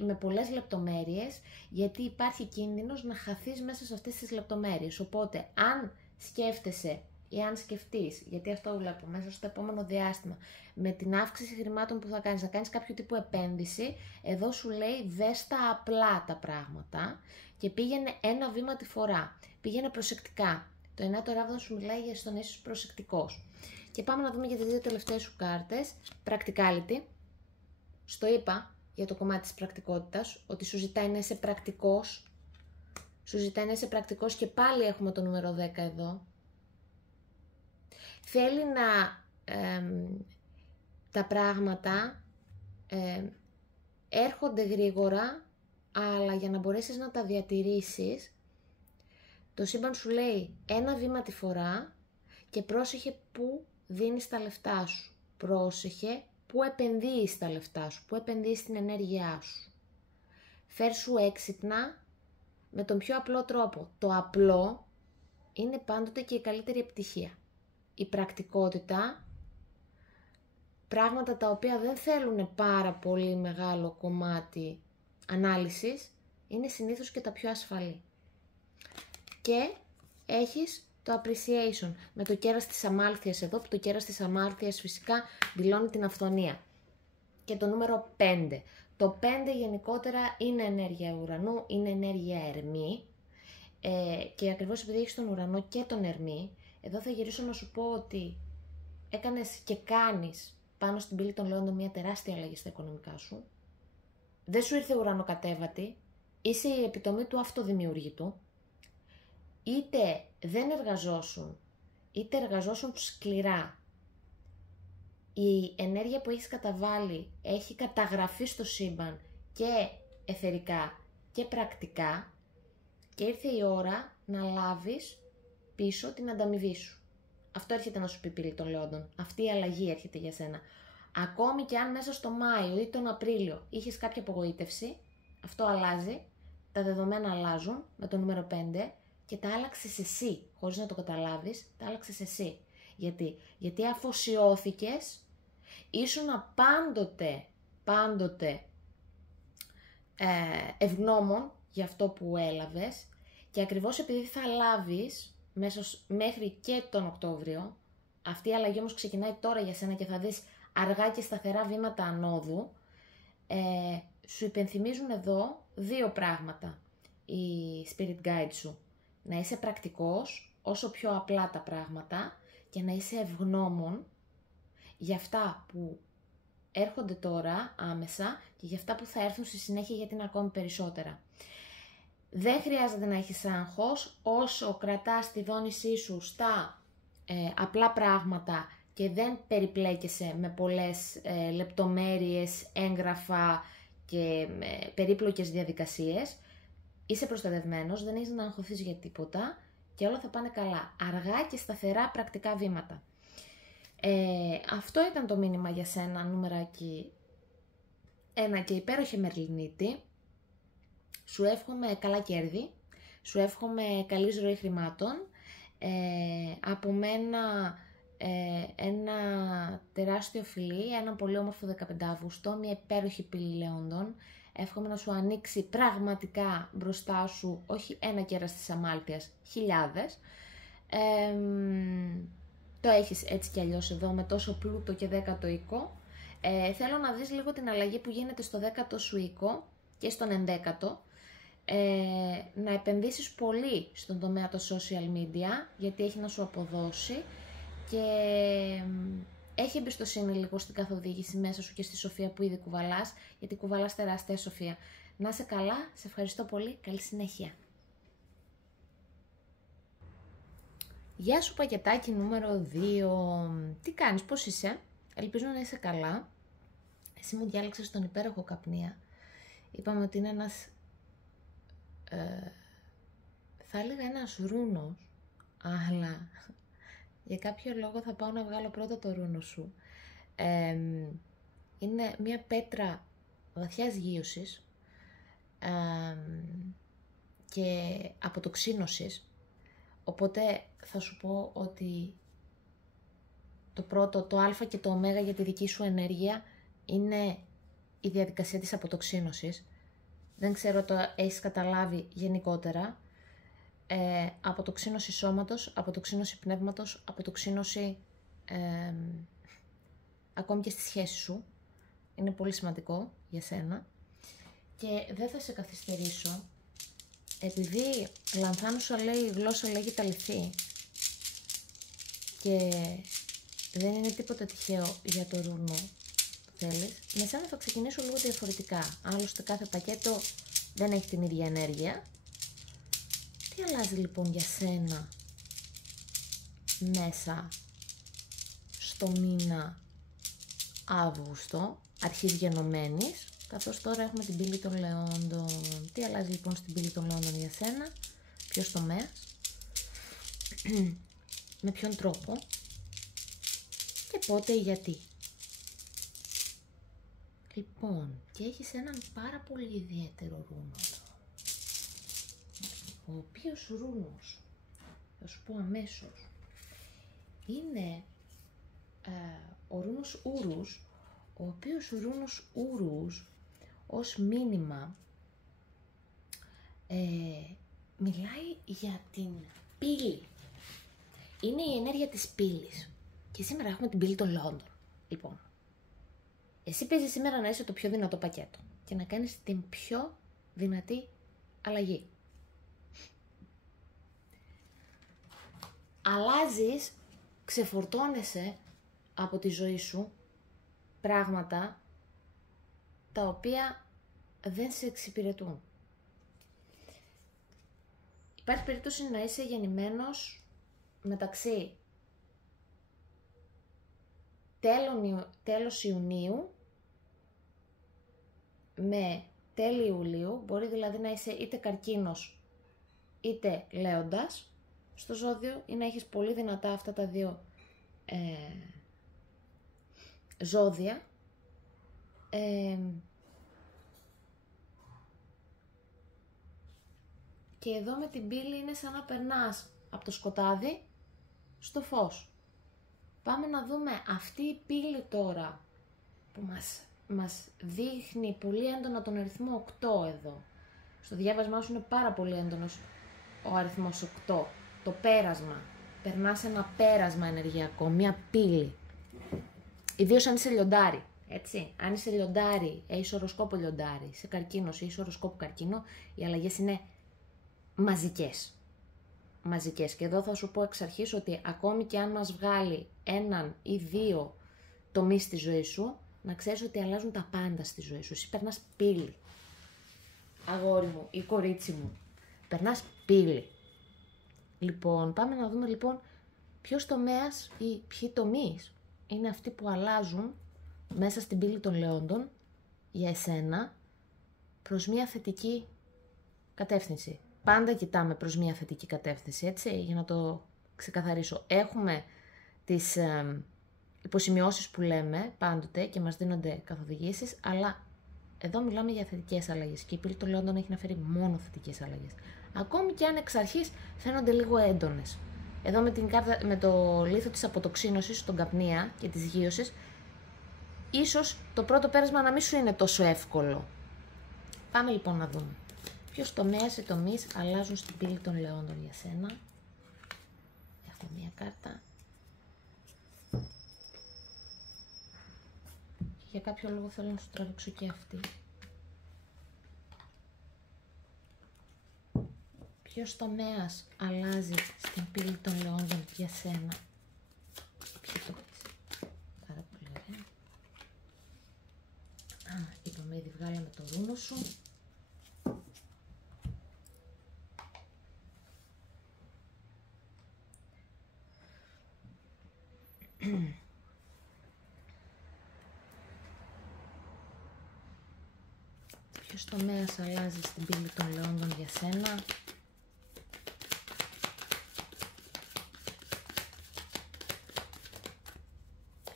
με πολλές λεπτομέρειες, γιατί υπάρχει κίνδυνος να χαθείς μέσα σε αυτές τις λεπτομέρειες. Οπότε, αν σκέφτεσαι ή αν σκεφτείς, γιατί αυτό βλέπω μέσα στο επόμενο διάστημα, με την αύξηση χρημάτων που θα κάνεις κάποιο τύπου επένδυση, εδώ σου λέει δες τα απλά τα πράγματα και πήγαινε ένα βήμα τη φορά. Πήγαινε προσεκτικά. Το 9ο ράβδο σου μιλάει για στο να είσαι προσεκτικός. Και πάμε να δούμε για τις δύο τελευταίες σου κάρτες. Practicality. Στο είπα για το κομμάτι της πρακτικότητας, ότι σου ζητάει να είσαι πρακτικός. Σου ζητάει να είσαι πρακτικός και πάλι έχουμε το νούμερο 10 εδώ. Θέλει να τα πράγματα έρχονται γρήγορα, αλλά για να μπορέσεις να τα διατηρήσεις, το σύμπαν σου λέει ένα βήμα τη φορά και πρόσεχε που δίνεις τα λεφτά σου. Πρόσεχε που επενδύεις τα λεφτά σου, που επενδύεις την ενέργειά σου. Φέρσου έξυπνα με τον πιο απλό τρόπο. Το απλό είναι πάντοτε και η καλύτερη επιτυχία. Η πρακτικότητα, πράγματα τα οποία δεν θέλουν πάρα πολύ μεγάλο κομμάτι ανάλυσης, είναι συνήθως και τα πιο ασφαλή. Και έχεις το appreciation με το κέρας της αμάλθειας εδώ, που το κέρας της αμάλθειας φυσικά δηλώνει την αυθονία. Και το νούμερο 5. Το 5 γενικότερα είναι ενέργεια ουρανού, είναι ενέργεια ερμή, και ακριβώς επειδή έχεις τον ουρανό και τον ερμή, εδώ θα γυρίσω να σου πω ότι έκανες και κάνεις πάνω στην πύλη των Λέοντων μια τεράστια αλλαγή στα οικονομικά σου. Δεν σου ήρθε ουρανοκατέβατη, είσαι η επιτομή του αυτοδημιουργητού. Είτε δεν εργαζόσουν, είτε εργαζόσουν σκληρά. Η ενέργεια που έχεις καταβάλει έχει καταγραφεί στο σύμπαν και εθερικά και πρακτικά και ήρθε η ώρα να λάβεις πίσω την ανταμοιβή σου. Αυτό έρχεται να σου πει πύλη των Λέοντων. Αυτή η αλλαγή έρχεται για σένα. Ακόμη και αν μέσα στο Μάιο ή τον Απρίλιο είχες κάποια απογοήτευση, αυτό αλλάζει, τα δεδομένα αλλάζουν με το νούμερο 5 και τα άλλαξες εσύ, χωρίς να το καταλάβεις, τα άλλαξες εσύ. Γιατί αφοσιώθηκες, ήσουν πάντοτε ευγνώμων για αυτό που έλαβες και ακριβώς επειδή θα λάβεις μέχρι και τον Οκτώβριο, αυτή η αλλαγή όμως ξεκινάει τώρα για σένα και θα δεις αργά και σταθερά βήματα ανόδου, σου υπενθυμίζουν εδώ δύο πράγματα οι spirit guides σου. Να είσαι πρακτικός, όσο πιο απλά τα πράγματα, και να είσαι ευγνώμων για αυτά που έρχονται τώρα άμεσα και για αυτά που θα έρθουν στη συνέχεια, γιατί είναι ακόμη περισσότερα. Δεν χρειάζεται να έχεις άγχος όσο κρατάς τη δόνησή σου στα απλά πράγματα και δεν περιπλέκεσαι με πολλές λεπτομέρειες, έγγραφα και περίπλοκες διαδικασίες. Είσαι προστατευμένος, δεν έχεις να αγχωθείς για τίποτα και όλα θα πάνε καλά. Αργά και σταθερά πρακτικά βήματα. Αυτό ήταν το μήνυμα για σένα, νούμεράκι 1 και υπέροχη Μερλινίτη. Σου εύχομαι καλά κέρδη, σου εύχομαι καλή ροή χρημάτων. Από μένα ένα τεράστιο φιλί, ένα πολύ όμορφο 15 Αύγουστο, μια υπέροχη πύλη Λέοντων. Εύχομαι να σου ανοίξει πραγματικά μπροστά σου, όχι ένα κέρας της αμάλτειας, χιλιάδες. Το έχεις έτσι κι αλλιώς εδώ με τόσο πλούτο και 10ο οίκο. Θέλω να δεις λίγο την αλλαγή που γίνεται στο 10ο σου οίκο και στον 11ο. Να επενδύσεις πολύ στον τομέα των social media, γιατί έχει να σου αποδώσει και έχει εμπιστοσύνη λίγο στην καθοδήγηση μέσα σου και στη σοφία που ήδη κουβαλάς, γιατί κουβαλάς τεράστια σοφία. Να είσαι καλά, σε ευχαριστώ πολύ, καλή συνέχεια. Γεια σου πακετάκι νούμερο 2, τι κάνεις, πώς είσαι, ελπίζω να είσαι καλά. Εσύ μου διάλεξες τον υπέροχο Καπνία. Είπαμε ότι είναι ένας, θα έλεγα ένας ρούνος, αλλά για κάποιο λόγο θα πάω να βγάλω πρώτα το ρούνο σου. Είναι μια πέτρα βαθιάς γείωσης και αποτοξίνωσης, οπότε θα σου πω ότι το πρώτο, το α και το ω για τη δική σου ενέργεια είναι η διαδικασία της αποτοξίνωσης. Δεν ξέρω το έχεις καταλάβει γενικότερα. αποτοξίνωση σώματος, αποτοξίνωση πνεύματος, αποτοξίνωση ακόμη και στη σχέση σου. Είναι πολύ σημαντικό για σένα. Και δεν θα σε καθυστερήσω, επειδή λανθάνουσα λέει η γλώσσα λέγει τα αληθή και δεν είναι τίποτα τυχαίο για το ρούνο που θέλεις, με σένα θα ξεκινήσω λίγο διαφορετικά. Άλλωστε κάθε πακέτο δεν έχει την ίδια ενέργεια. Τι αλλάζει λοιπόν για σένα μέσα στο μήνα Αύγουστο, αρχής γενομένης, καθώς τώρα έχουμε την πύλη των Λεόντων? Τι αλλάζει λοιπόν στην πύλη των Λεόντων για σένα, ποιος τομέας, με ποιον τρόπο και πότε, γιατί? Λοιπόν, και έχεις έναν πάρα πολύ ιδιαίτερο ρούνο, ο οποίος ρούνος, θα σου πω αμέσως, είναι ο ρούνος Ούρους, ο οποίος ρούνος Ούρους ως μήνυμα μιλάει για την πύλη. Είναι η ενέργεια της πύλης. Και σήμερα έχουμε την πύλη των Λεόντων. Λοιπόν, εσύ παίζεις σήμερα να είσαι το πιο δυνατό πακέτο και να κάνεις την πιο δυνατή αλλαγή. Αλλάζεις, ξεφορτώνεσαι από τη ζωή σου πράγματα τα οποία δεν σε εξυπηρετούν. Υπάρχει περίπτωση να είσαι γεννημένος μεταξύ τέλος Ιουνίου με τέλη Ιουλίου. Μπορεί δηλαδή να είσαι είτε καρκίνος είτε λέοντας στο ζώδιο, ή να έχεις πολύ δυνατά αυτά τα δύο ζώδια. Και εδώ με την πύλη είναι σαν να περνάς από το σκοτάδι στο φως. Πάμε να δούμε αυτή η πύλη τώρα που μας δείχνει πολύ έντονα τον αριθμό 8 εδώ. Στο διάβασμά σου είναι πάρα πολύ έντονος ο αριθμός 8. Το πέρασμα. Περνάς ένα πέρασμα ενεργειακό, μια πύλη. Ιδίως αν είσαι λιοντάρι, έτσι. Αν είσαι λιοντάρι, έχεις οροσκόπο λιοντάρι, είσαι καρκίνος ή είσαι οροσκόπο καρκίνο, οι αλλαγές είναι μαζικές. Μαζικές. Και εδώ θα σου πω εξ αρχής ότι ακόμη και αν μας βγάλει έναν ή δύο τομείς στη ζωή σου, να ξέρεις ότι αλλάζουν τα πάντα στη ζωή σου. Εσύ περνάς πύλη. Αγόρι μου ή κορίτσι μου, περνάς πύλη. Λοιπόν, πάμε να δούμε λοιπόν ποιος τομέας ή ποιοι τομείς είναι αυτοί που αλλάζουν μέσα στην πύλη των Λεόντων για εσένα προς μια θετική κατεύθυνση. Πάντα κοιτάμε προς μια θετική κατεύθυνση, έτσι, για να το ξεκαθαρίσω. Έχουμε τις υποσημειώσεις που λέμε πάντοτε και μας δίνονται καθοδηγήσεις, αλλά εδώ μιλάμε για θετικές αλλαγές και η πύλη των Λεόντων έχει να φέρει μόνο θετικές αλλαγές. Ακόμη και αν εξ αρχής φαίνονται λίγο έντονες. Εδώ με το λίθο της αποτοξίνωσης, τον καπνία και της γείωσης, ίσως το πρώτο πέρασμα να μην σου είναι τόσο εύκολο. Πάμε λοιπόν να δούμε. Ποιος τομέας ή τομείς αλλάζουν στην πύλη των Λεόντων για σένα. Έχω μία κάρτα. Και για κάποιο λόγο θέλω να σου τραβήξω και αυτή. Ποιος τομέας αλλάζει στην πύλη των Λεόντων για σένα. Ποιο τομέας. Πάρα πολύ ωραία. Είπαμε ήδη βγάλαμε το ρούνο σου. Ποιος τομέας αλλάζει στην πύλη των Λεόντων για σένα.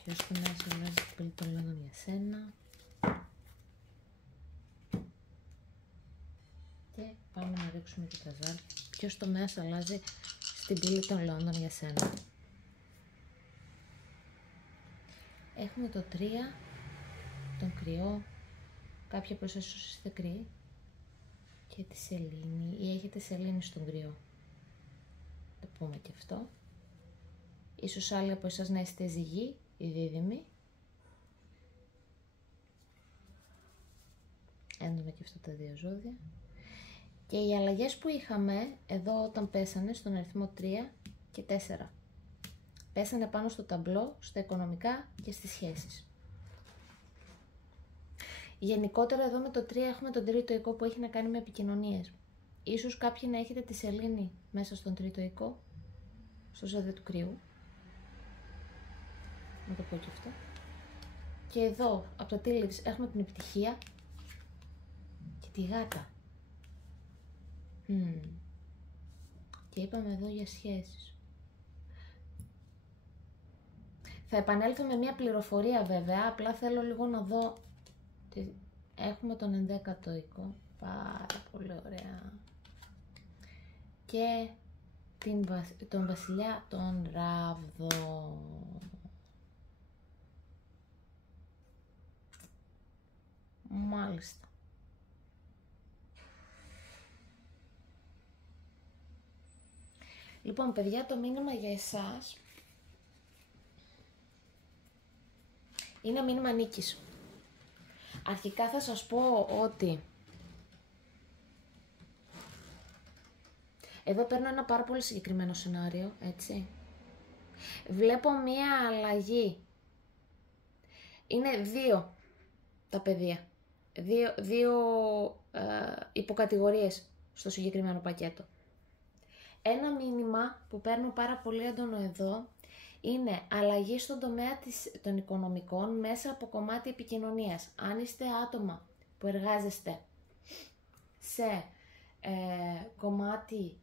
Ποιος τομέας αλλάζει στην πύλη των Λεόντων για σένα. Και πάμε να ρίξουμε και τα ζάρια. Ποιος τομέας αλλάζει στην πύλη των Λεόντων για σένα. Έχουμε το 3, τον κρυό, κάποια από εσάς είστε κρύοι και τη σελήνη ή έχετε σελήνη στον κρυό. πούμε και αυτό. Ίσως άλλοι από εσάς να είστε ζυγοί ή δίδυμοι. Έντονα και αυτά τα δύο ζώδια. Και οι αλλαγές που είχαμε εδώ όταν πέσανε στον αριθμό 3 και 4. Πέσανε πάνω στο ταμπλό, στα οικονομικά και στις σχέσεις. Γενικότερα εδώ με το 3 έχουμε τον τρίτο οικό που έχει να κάνει με επικοινωνίες. Ίσως κάποιοι να έχετε τη σελήνη μέσα στον τρίτο οικό, στο ζώδιο του Κρυού. Να το πω και αυτό. Και εδώ, από τα τύλιξ, έχουμε την επιτυχία και τη γάτα. Και είπαμε εδώ για σχέσεις. Θα επανέλθω με μια πληροφορία βέβαια, απλά θέλω λίγο να δω. Έχουμε τον 11ο οικό, πάρα πολύ ωραία. Και τον βασιλιά των ράβδων. Μάλιστα. Λοιπόν, παιδιά, το μήνυμα για εσάς είναι μήνυμα νίκης. Αρχικά θα σας πω ότι εδώ παίρνω ένα πάρα πολύ συγκεκριμένο σενάριο, έτσι. Βλέπω μία αλλαγή. Είναι δύο τα πεδία. Δύο υποκατηγορίες στο συγκεκριμένο πακέτο. Ένα μήνυμα που παίρνω πάρα πολύ έντονο εδώ είναι αλλαγή στον τομέα των οικονομικών μέσα από κομμάτι επικοινωνίας. Αν είστε άτομα που εργάζεστε σε κομμάτι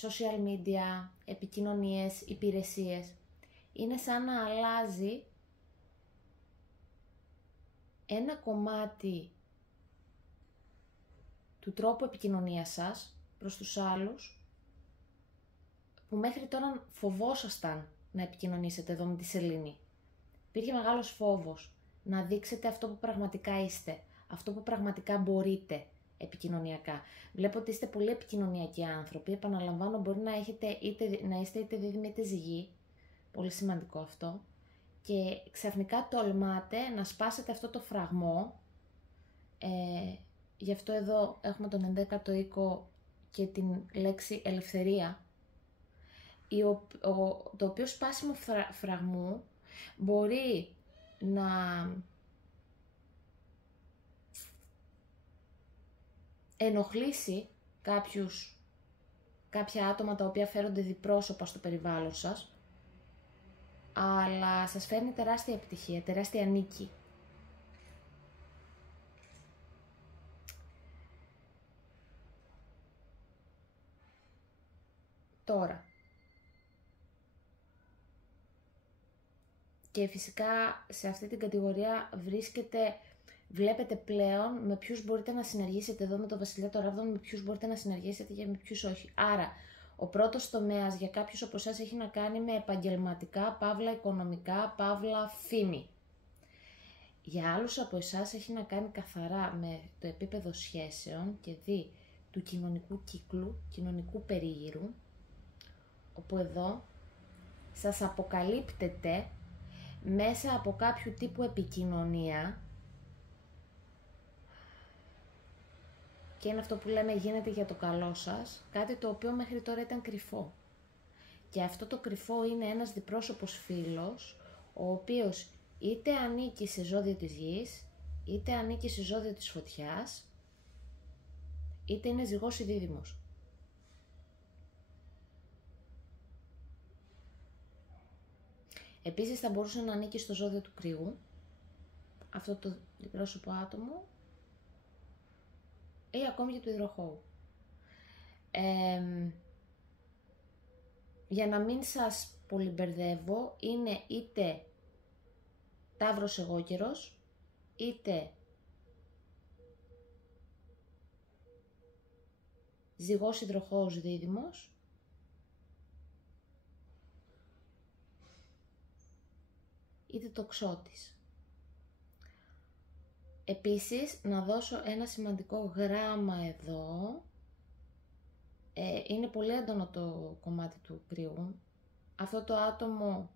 social media, επικοινωνίες, υπηρεσίες, είναι σαν να αλλάζει ένα κομμάτι του τρόπου επικοινωνίας σας προς τους άλλους, που μέχρι τώρα φοβόσασταν να επικοινωνήσετε εδώ με τη σελήνη. Υπήρχε μεγάλος φόβος να δείξετε αυτό που πραγματικά είστε, αυτό που πραγματικά μπορείτε επικοινωνιακά. Βλέπω ότι είστε πολύ επικοινωνιακοί άνθρωποι, επαναλαμβάνω, μπορεί να είστε είτε δίδυμοι είτε ζυγοί, πολύ σημαντικό αυτό, και ξαφνικά τολμάτε να σπάσετε αυτό το φραγμό, γι' αυτό εδώ έχουμε τον 11ο οίκο και την λέξη ελευθερία, το οποίο σπάσιμο φραγμού μπορεί να ενοχλήσει κάποια άτομα τα οποία φέρονται διπρόσωπα στο περιβάλλον σας, αλλά σας φέρνει τεράστια επιτυχία, τεράστια νίκη. Τώρα, και φυσικά σε αυτή την κατηγορία βλέπετε πλέον με ποιους μπορείτε να συνεργήσετε εδώ με το βασιλιά των ράβδων, με ποιους μπορείτε να συνεργήσετε και με ποιους όχι. Άρα, ο πρώτος τομέας για κάποιους από εσάς έχει να κάνει με επαγγελματικά, παύλα οικονομικά, παύλα φήμη. Για άλλους από εσάς έχει να κάνει καθαρά με το επίπεδο σχέσεων και του κοινωνικού κύκλου, κοινωνικού περίγυρου, όπου εδώ σας αποκαλύπτεται μέσα από κάποιο τύπου επικοινωνία, και είναι αυτό που λέμε γίνεται για το καλό σας, κάτι το οποίο μέχρι τώρα ήταν κρυφό. Και αυτό το κρυφό είναι ένας διπρόσωπος φίλος, ο οποίος είτε ανήκει σε ζώδιο της γης, είτε ανήκει σε ζώδιο της φωτιάς, είτε είναι ζυγός ή δίδυμος. Επίσης θα μπορούσε να ανήκει στο ζώδιο του Κρυού, αυτό το διπρόσωπο άτομο, ή ακόμη και του υδροχόου. Για να μην σας πολυμπερδεύω, είναι είτε Ταύρος εγώκερος, είτε ζυγός υδροχόος δίδυμος, είτε τοξότης. Επίσης, να δώσω ένα σημαντικό γράμμα εδώ, Είναι πολύ έντονο το κομμάτι του κρυού. Αυτό το άτομο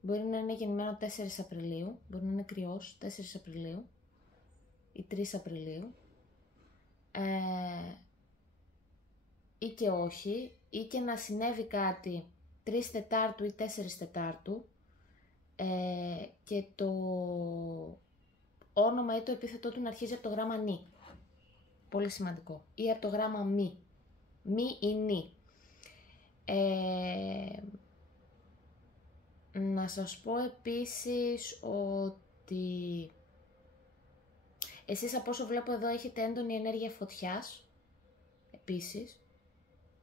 μπορεί να είναι γεννημένο 4 Απριλίου, μπορεί να είναι κρυός 4 Απριλίου ή 3 Απριλίου, ή και όχι, ή και να συνέβη κάτι 3 Τετάρτου ή 4 Τετάρτου, και το όνομα ή το επίθετό του να αρχίζει από το γράμμα νη. Πολύ σημαντικό. Ή από το γράμμα μη. Μη ή νη. Να σας πω επίσης ότι εσείς, από όσο βλέπω εδώ, έχετε έντονη ενέργεια φωτιάς επίσης,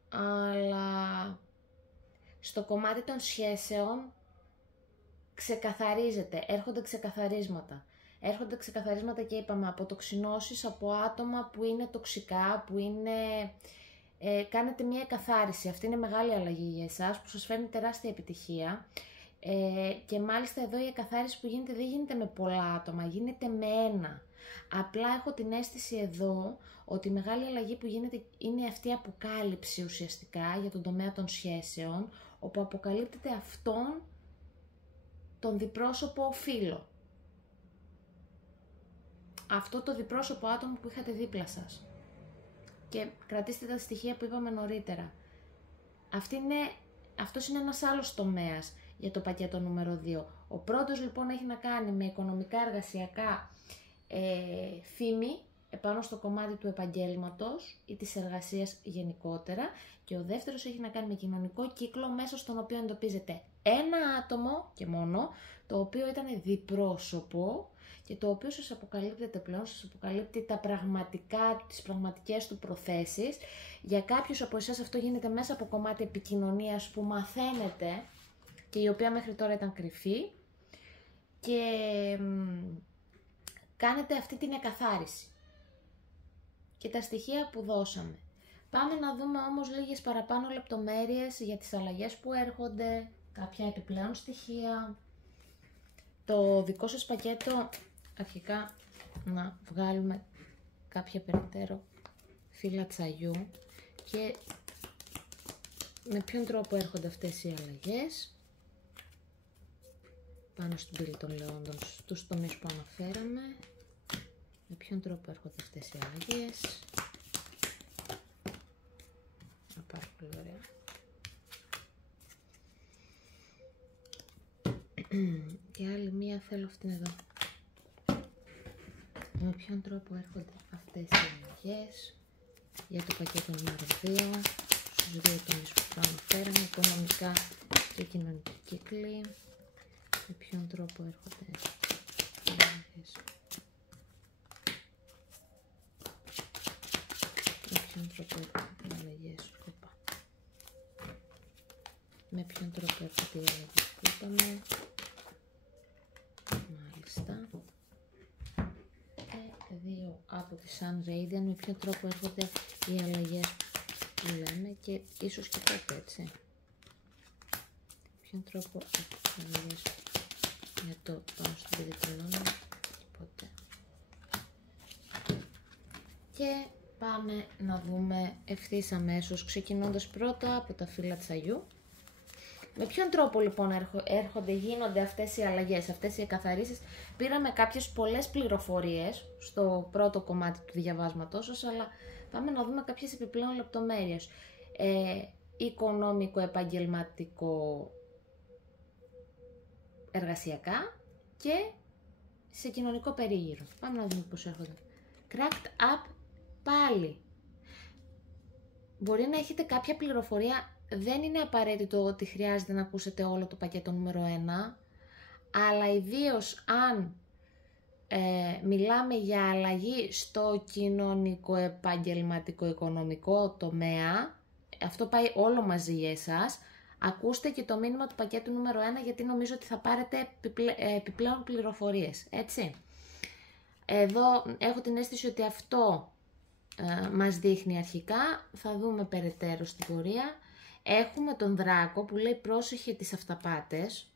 αλλά στο κομμάτι των σχέσεων ξεκαθαρίζεται, έρχονται ξεκαθαρίσματα. Έρχονται ξεκαθαρίσματα και είπαμε από τοξινώσεις, από άτομα που είναι τοξικά, που είναι... κάνετε μια εκαθάριση. Αυτή είναι μεγάλη αλλαγή για εσάς, που σας φέρνει τεράστια επιτυχία. Και μάλιστα εδώ η εκαθάριση που γίνεται δεν γίνεται με πολλά άτομα, γίνεται με ένα. Απλά έχω την αίσθηση εδώ ότι η μεγάλη αλλαγή που γίνεται είναι αυτή η αποκάλυψη ουσιαστικά για τον τομέα των σχέσεων, όπου αποκαλύπτεται αυτόν τον διπρόσωπο φίλο. Αυτό το διπρόσωπο άτομο που είχατε δίπλα σας. Και κρατήστε τα στοιχεία που είπαμε νωρίτερα. Αυτός είναι ένας άλλος τομέας για το πακέτο νούμερο 2. Ο πρώτος λοιπόν έχει να κάνει με οικονομικά, εργασιακά, φήμη, επάνω στο κομμάτι του επαγγέλματος ή της εργασίας γενικότερα, και ο δεύτερος έχει να κάνει με κοινωνικό κύκλο, μέσα στον οποίο εντοπίζεται ένα άτομο και μόνο, το οποίο ήταν διπρόσωπο και το οποίο σας αποκαλύπτεται πλέον, σας αποκαλύπτει τα πραγματικά, τις πραγματικές του προθέσεις. Για κάποιους από εσάς αυτό γίνεται μέσα από κομμάτι επικοινωνίας που μαθαίνετε και η οποία μέχρι τώρα ήταν κρυφή, και κάνετε αυτή την εκαθάριση και τα στοιχεία που δώσαμε. Πάμε να δούμε όμως λίγες παραπάνω λεπτομέρειες για τις αλλαγές που έρχονται, κάποια επιπλέον στοιχεία. Το δικό σας πακέτο, αρχικά να βγάλουμε κάποια περαιτέρω φύλλα τσαγιού και με ποιον τρόπο έρχονται αυτές οι αλλαγές πάνω στην πύλη των λεόντων, στους τομείς που αναφέραμε. Με ποιον τρόπο έρχονται αυτές οι αλλαγές. Πάρα πολύ ωραία. Και άλλη μία θέλω αυτήν εδώ. Με ποιον τρόπο έρχονται αυτές οι αλλαγές για το πακέτο νούμερο 2, στους δύο τομείς που αναφέραμε, οικονομικά και κοινωνική κύκλη. Με ποιον τρόπο έρχονται οι αλλαγές. Με ποιον τρόπο έρχονται οι αλλαγές. Με ποιον τρόπο έρχονται οι αλλαγές που είπαμε. Μάλιστα. Και δύο από τη Sun Radiant. Με ποιον τρόπο έρχονται οι αλλαγές που λέμε, και ίσως και τότε, έτσι. Με ποιον τρόπο έρχονται οι αλλαγές για το πάνω στο περιβάλλον και ποτέ. Και πάμε να δούμε ευθύς αμέσως, ξεκινώντας πρώτα από τα φύλλα τσαγιού. Με ποιον τρόπο λοιπόν γίνονται αυτές οι αλλαγές, αυτές οι εκαθαρίσεις. Πήραμε πολλές πληροφορίες στο πρώτο κομμάτι του διαβάσματός σας, αλλά πάμε να δούμε κάποιες επιπλέον λεπτομέρειες. Οικονομικό, επαγγελματικό, εργασιακά και σε κοινωνικό περίγυρο. Πάμε να δούμε πώς έρχονται. Cracked up πάλι. Μπορεί να έχετε κάποια πληροφορία. Δεν είναι απαραίτητο ότι χρειάζεται να ακούσετε όλο το πακέτο νούμερο 1, αλλά ιδίως αν μιλάμε για αλλαγή στο κοινωνικό, επαγγελματικό, οικονομικό τομέα, αυτό πάει όλο μαζί για εσάς, ακούστε και το μήνυμα του πακέτου νούμερο 1, γιατί νομίζω ότι θα πάρετε επιπλέον πληροφορίες, έτσι. Εδώ έχω την αίσθηση ότι αυτό μας δείχνει αρχικά, θα δούμε περαιτέρω στην πορεία. Έχουμε τον δράκο που λέει πρόσεχε τις αυταπάτες.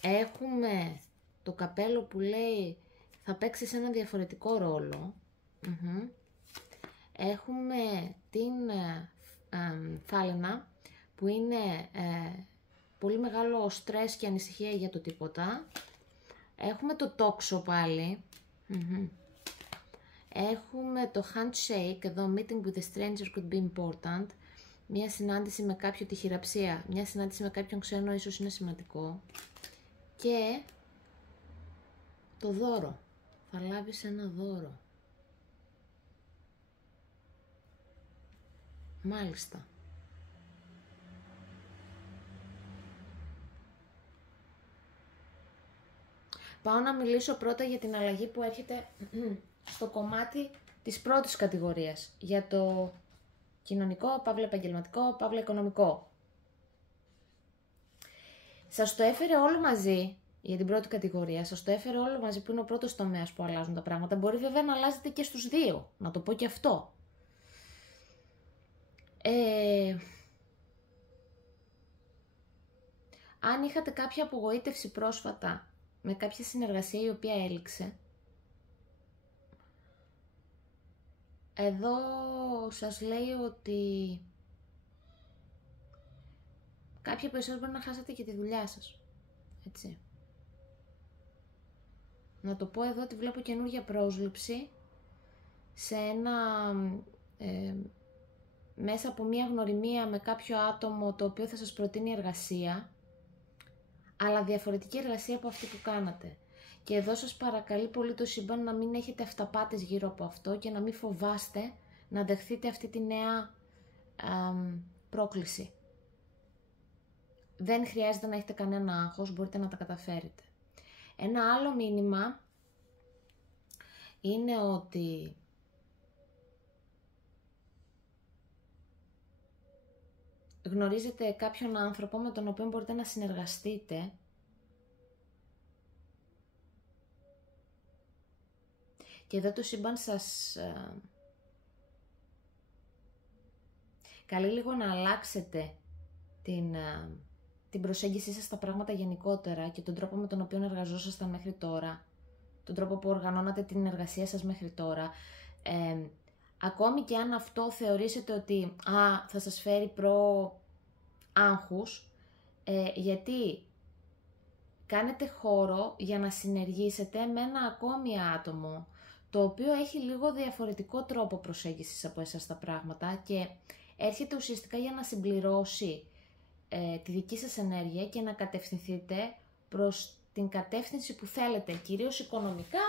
Έχουμε το καπέλο που λέει θα παίξεις ένα διαφορετικό ρόλο. Έχουμε την φάλαινα, που είναι πολύ μεγάλο στρες και ανησυχία για το τίποτα. Έχουμε το τόξο πάλι. Έχουμε το handshake, εδώ meeting with a stranger could be important. Μια συνάντηση με κάποιο, τη χειραψία, μια συνάντηση με κάποιον ξένο ίσως είναι σημαντικό. Και το δώρο, θα λάβεις ένα δώρο. Μάλιστα. Πάω να μιλήσω πρώτα για την αλλαγή που έρχεται στο κομμάτι της πρώτης κατηγορίας, για το κοινωνικό, παύλα επαγγελματικό, παύλα οικονομικό. Σας το έφερε όλο μαζί, για την πρώτη κατηγορία, σας το έφερε όλο μαζί που είναι ο πρώτος τομέας που αλλάζουν τα πράγματα. Μπορεί βέβαια να αλλάζετε και στους δύο, να το πω και αυτό. Αν είχατε κάποια απογοήτευση πρόσφατα με κάποια συνεργασία η οποία έληξε, εδώ σας λέει ότι κάποιοι από εσάς μπορεί να χάσετε και τη δουλειά σας, έτσι. Να το πω εδώ ότι βλέπω καινούργια πρόσληψη σε ένα, μέσα από μια γνωριμία με κάποιο άτομο το οποίο θα σας προτείνει εργασία, αλλά διαφορετική εργασία από αυτή που κάνατε. Και εδώ σας παρακαλεί πολύ το σύμπαν να μην έχετε αυταπάτες γύρω από αυτό και να μην φοβάστε να δεχθείτε αυτή τη νέα πρόκληση. Δεν χρειάζεται να έχετε κανένα άγχος, μπορείτε να τα καταφέρετε. Ένα άλλο μήνυμα είναι ότι γνωρίζετε κάποιον άνθρωπο με τον οποίο μπορείτε να συνεργαστείτε και εδώ το σύμπαν σας καλεί λίγο να αλλάξετε την προσέγγιση σας στα πράγματα γενικότερα και τον τρόπο με τον οποίο εργαζόσασταν μέχρι τώρα, τον τρόπο που οργανώνατε την εργασία σας μέχρι τώρα. Ακόμη και αν αυτό θεωρήσετε ότι θα σας φέρει άγχους, γιατί κάνετε χώρο για να συνεργήσετε με ένα ακόμη άτομο, το οποίο έχει λίγο διαφορετικό τρόπο προσέγγισης από εσάς τα πράγματα και έρχεται ουσιαστικά για να συμπληρώσει τη δική σας ενέργεια και να κατευθυνθείτε προς την κατεύθυνση που θέλετε, κυρίως οικονομικά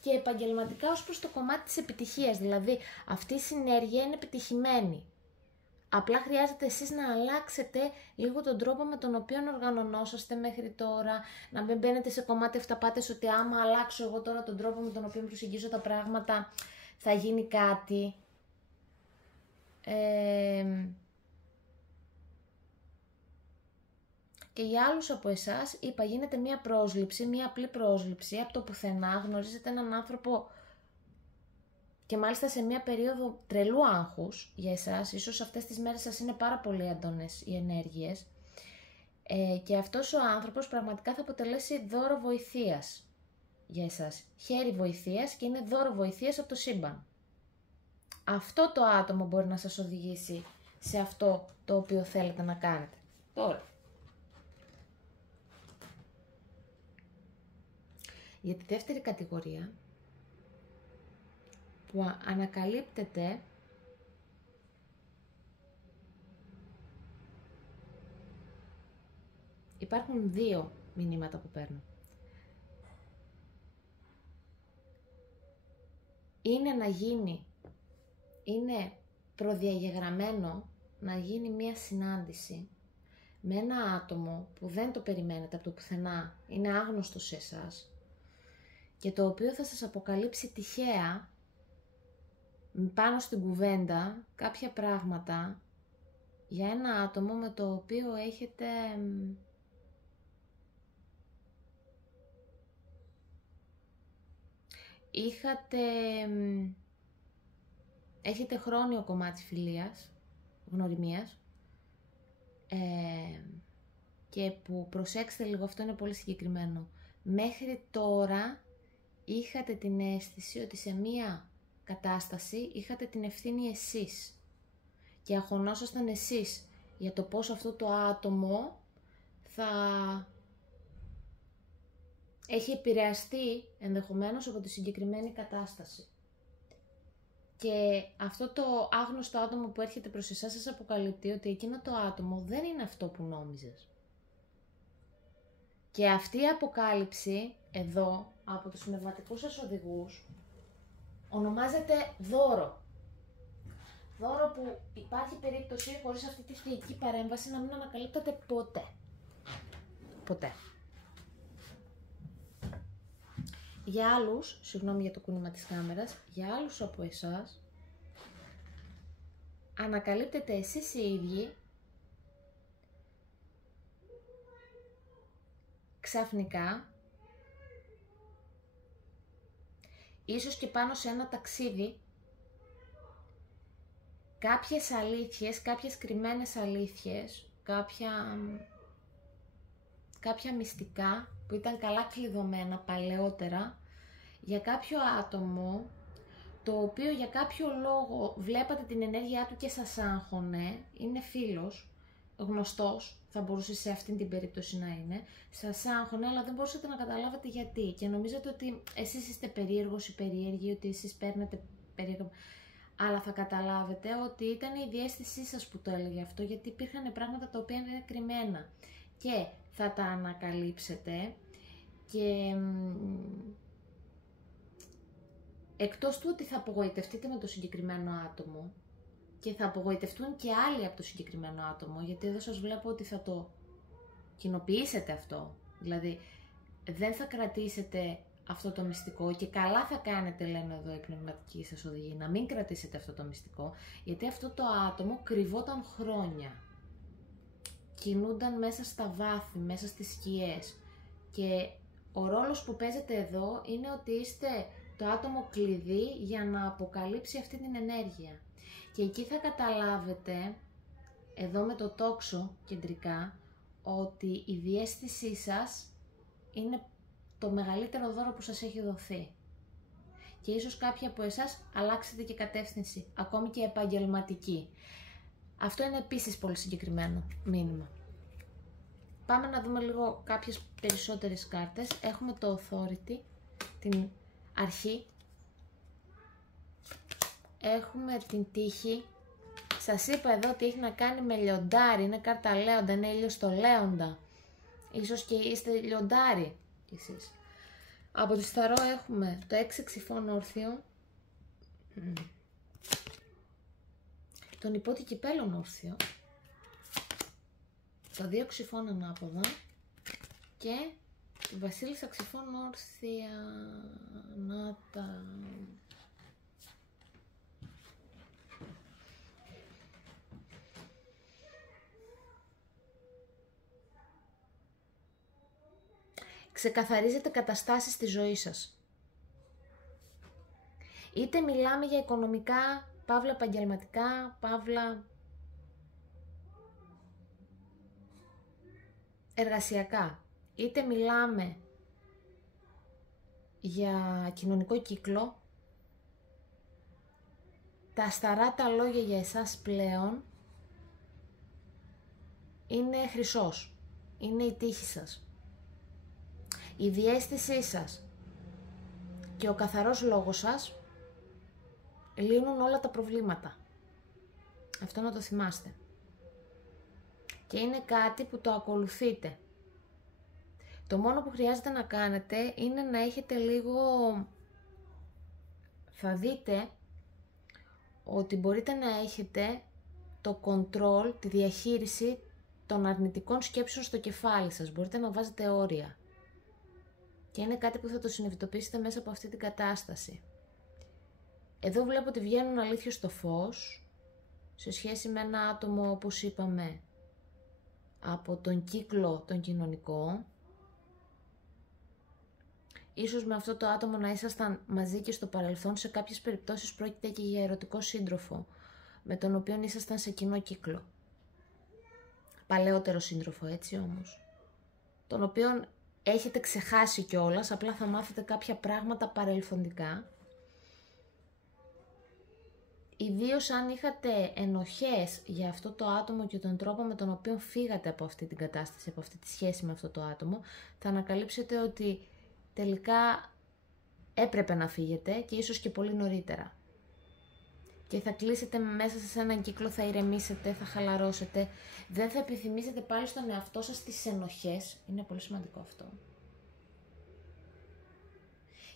και επαγγελματικά ως προς το κομμάτι της επιτυχίας. Δηλαδή αυτή η συνέργεια είναι επιτυχημένη. Απλά χρειάζεται εσείς να αλλάξετε λίγο τον τρόπο με τον οποίο οργανωνόσαστε μέχρι τώρα, να μην μπαίνετε σε κομμάτι αυταπάτες ότι άμα αλλάξω εγώ τώρα τον τρόπο με τον οποίο προσεγγίζω τα πράγματα θα γίνει κάτι. Και για άλλους από εσάς, είπα, γίνεται μία πρόσληψη, μία απλή πρόσληψη από το πουθενά, γνωρίζετε έναν άνθρωπο και μάλιστα σε μία περίοδο τρελού άγχους για εσάς, ίσως αυτές τις μέρες σας είναι πάρα πολύ έντονες οι ενέργειες και αυτός ο άνθρωπος πραγματικά θα αποτελέσει δώρο βοηθείας για εσάς. Χέρι βοηθείας και είναι δώρο βοηθείας από το σύμπαν. Αυτό το άτομο μπορεί να σας οδηγήσει σε αυτό το οποίο θέλετε να κάνετε. Τώρα, για τη δεύτερη κατηγορία, που ανακαλύπτεται υπάρχουν δύο μηνύματα που παίρνω. Είναι προδιαγεγραμμένο να γίνει μία συνάντηση με ένα άτομο που δεν το περιμένετε από το πουθενά, είναι άγνωστο σε εσάς και το οποίο θα σας αποκαλύψει τυχαία πάνω στην κουβέντα κάποια πράγματα για ένα άτομο με το οποίο έχετε χρόνιο κομμάτι φιλίας, γνωριμίας και που, προσέξτε λίγο, αυτό είναι πολύ συγκεκριμένο, μέχρι τώρα είχατε την αίσθηση ότι σε μία κατάσταση είχατε την ευθύνη εσείς και αγχωνόσασταν εσείς για το πώς αυτό το άτομο θα έχει επηρεαστεί ενδεχομένως από τη συγκεκριμένη κατάσταση. Και αυτό το άγνωστο άτομο που έρχεται προς εσάς σας αποκαλύπτει ότι εκείνο το άτομο δεν είναι αυτό που νόμιζες. Και αυτή η αποκάλυψη εδώ από τους πνευματικούς σας οδηγούς ονομάζεται δώρο. Δώρο που υπάρχει περίπτωση χωρίς αυτή τη θεϊκή παρέμβαση να μην ανακαλύπτεται ποτέ. Ποτέ. Για άλλους, συγγνώμη για το κούνημα της κάμερας, για άλλους από εσάς, ανακαλύπτετε εσείς οι ίδιοι ξαφνικά, ίσως και πάνω σε ένα ταξίδι, κάποιες αλήθειες, κάποιες κρυμμένες αλήθειες, κάποια μυστικά που ήταν καλά κλειδωμένα παλαιότερα για κάποιο άτομο το οποίο για κάποιο λόγο βλέπατε την ενέργειά του και σας άγχωνε, είναι φίλος, γνωστός, θα μπορούσε σε αυτήν την περίπτωση να είναι, σας άγχωνε αλλά δεν μπορούσατε να καταλάβετε γιατί και νομίζετε ότι εσείς είστε περίεργος ή περίεργοι, ότι εσείς παίρνετε περίεργα. Αλλά θα καταλάβετε ότι ήταν η διαίσθησή σας που το έλεγε αυτό, γιατί υπήρχαν πράγματα τα οποία είναι κρυμμένα και θα τα ανακαλύψετε και εκτός του ότι θα απογοητευτείτε με το συγκεκριμένο άτομο και θα απογοητευτούν και άλλοι από το συγκεκριμένο άτομο, γιατί εδώ σας βλέπω ότι θα το κοινοποιήσετε αυτό, δηλαδή δεν θα κρατήσετε αυτό το μυστικό και καλά θα κάνετε, λένε εδώ οι πνευματικοί σας οδηγοί, να μην κρατήσετε αυτό το μυστικό, γιατί αυτό το άτομο κρυβόταν χρόνια. Κινούνταν μέσα στα βάθη, μέσα στις σκιές και ο ρόλος που παίζετε εδώ είναι ότι είστε το άτομο κλειδί για να αποκαλύψει αυτή την ενέργεια. Και εκεί θα καταλάβετε, εδώ με το τόξο κεντρικά, ότι η διαίσθησή σας είναι το μεγαλύτερο δώρο που σας έχει δοθεί. Και ίσως κάποιοι από εσάς αλλάξετε και κατεύθυνση, ακόμη και επαγγελματική. Αυτό είναι επίσης πολύ συγκεκριμένο μήνυμα. Πάμε να δούμε λίγο κάποιες περισσότερες κάρτες. Έχουμε το Authority, την αρχή. Έχουμε την τύχη. Σας είπα εδώ ότι έχει να κάνει με λιοντάρι, είναι κάρτα λέοντα, είναι ήλιος στο λέοντα. Ίσως και είστε λιοντάρι κι εσείς. Από το Σταρό έχουμε το 6 ξυφών όρθιο, τον υπότι κυπέλων όρθιο, το 2 ξυφών ανάποδα και τη βασίλισσα ξυφών όρθια. Να τα... Ξεκαθαρίζετε καταστάσεις στη ζωή σας. Είτε μιλάμε για οικονομικά, παύλα επαγγελματικά, παύλα εργασιακά. Είτε μιλάμε για κοινωνικό κύκλο, τα σταράτα λόγια για εσάς πλέον είναι χρυσός, είναι η τύχη σας. Η διαίσθησή σας και ο καθαρός λόγος σας λύνουν όλα τα προβλήματα. Αυτό να το θυμάστε. Και είναι κάτι που το ακολουθείτε. Το μόνο που χρειάζεται να κάνετε είναι να έχετε λίγο... Θα δείτε ότι μπορείτε να έχετε το control, τη διαχείριση των αρνητικών σκέψεων στο κεφάλι σας. Μπορείτε να βάζετε όρια. Και είναι κάτι που θα το συνειδητοποιήσετε μέσα από αυτή την κατάσταση. Εδώ βλέπω ότι βγαίνουν αλήθειες στο φως, σε σχέση με ένα άτομο, όπως είπαμε, από τον κύκλο τον κοινωνικό. Ίσως με αυτό το άτομο να ήσασταν μαζί και στο παρελθόν, σε κάποιες περιπτώσεις πρόκειται και για ερωτικό σύντροφο, με τον οποίο ήσασταν σε κοινό κύκλο. Παλαιότερο σύντροφο, έτσι όμως. Τον οποίον έχετε ξεχάσει κιόλας, απλά θα μάθετε κάποια πράγματα παρελθοντικά. Ιδίως αν είχατε ενοχές για αυτό το άτομο και τον τρόπο με τον οποίο φύγατε από αυτή την κατάσταση, από αυτή τη σχέση με αυτό το άτομο, θα ανακαλύψετε ότι τελικά έπρεπε να φύγετε και ίσως και πολύ νωρίτερα. Και θα κλείσετε μέσα σε έναν κύκλο, θα ηρεμήσετε, θα χαλαρώσετε, δεν θα επιθυμήσετε πάλι στον εαυτό σας τις ενοχές, είναι πολύ σημαντικό αυτό.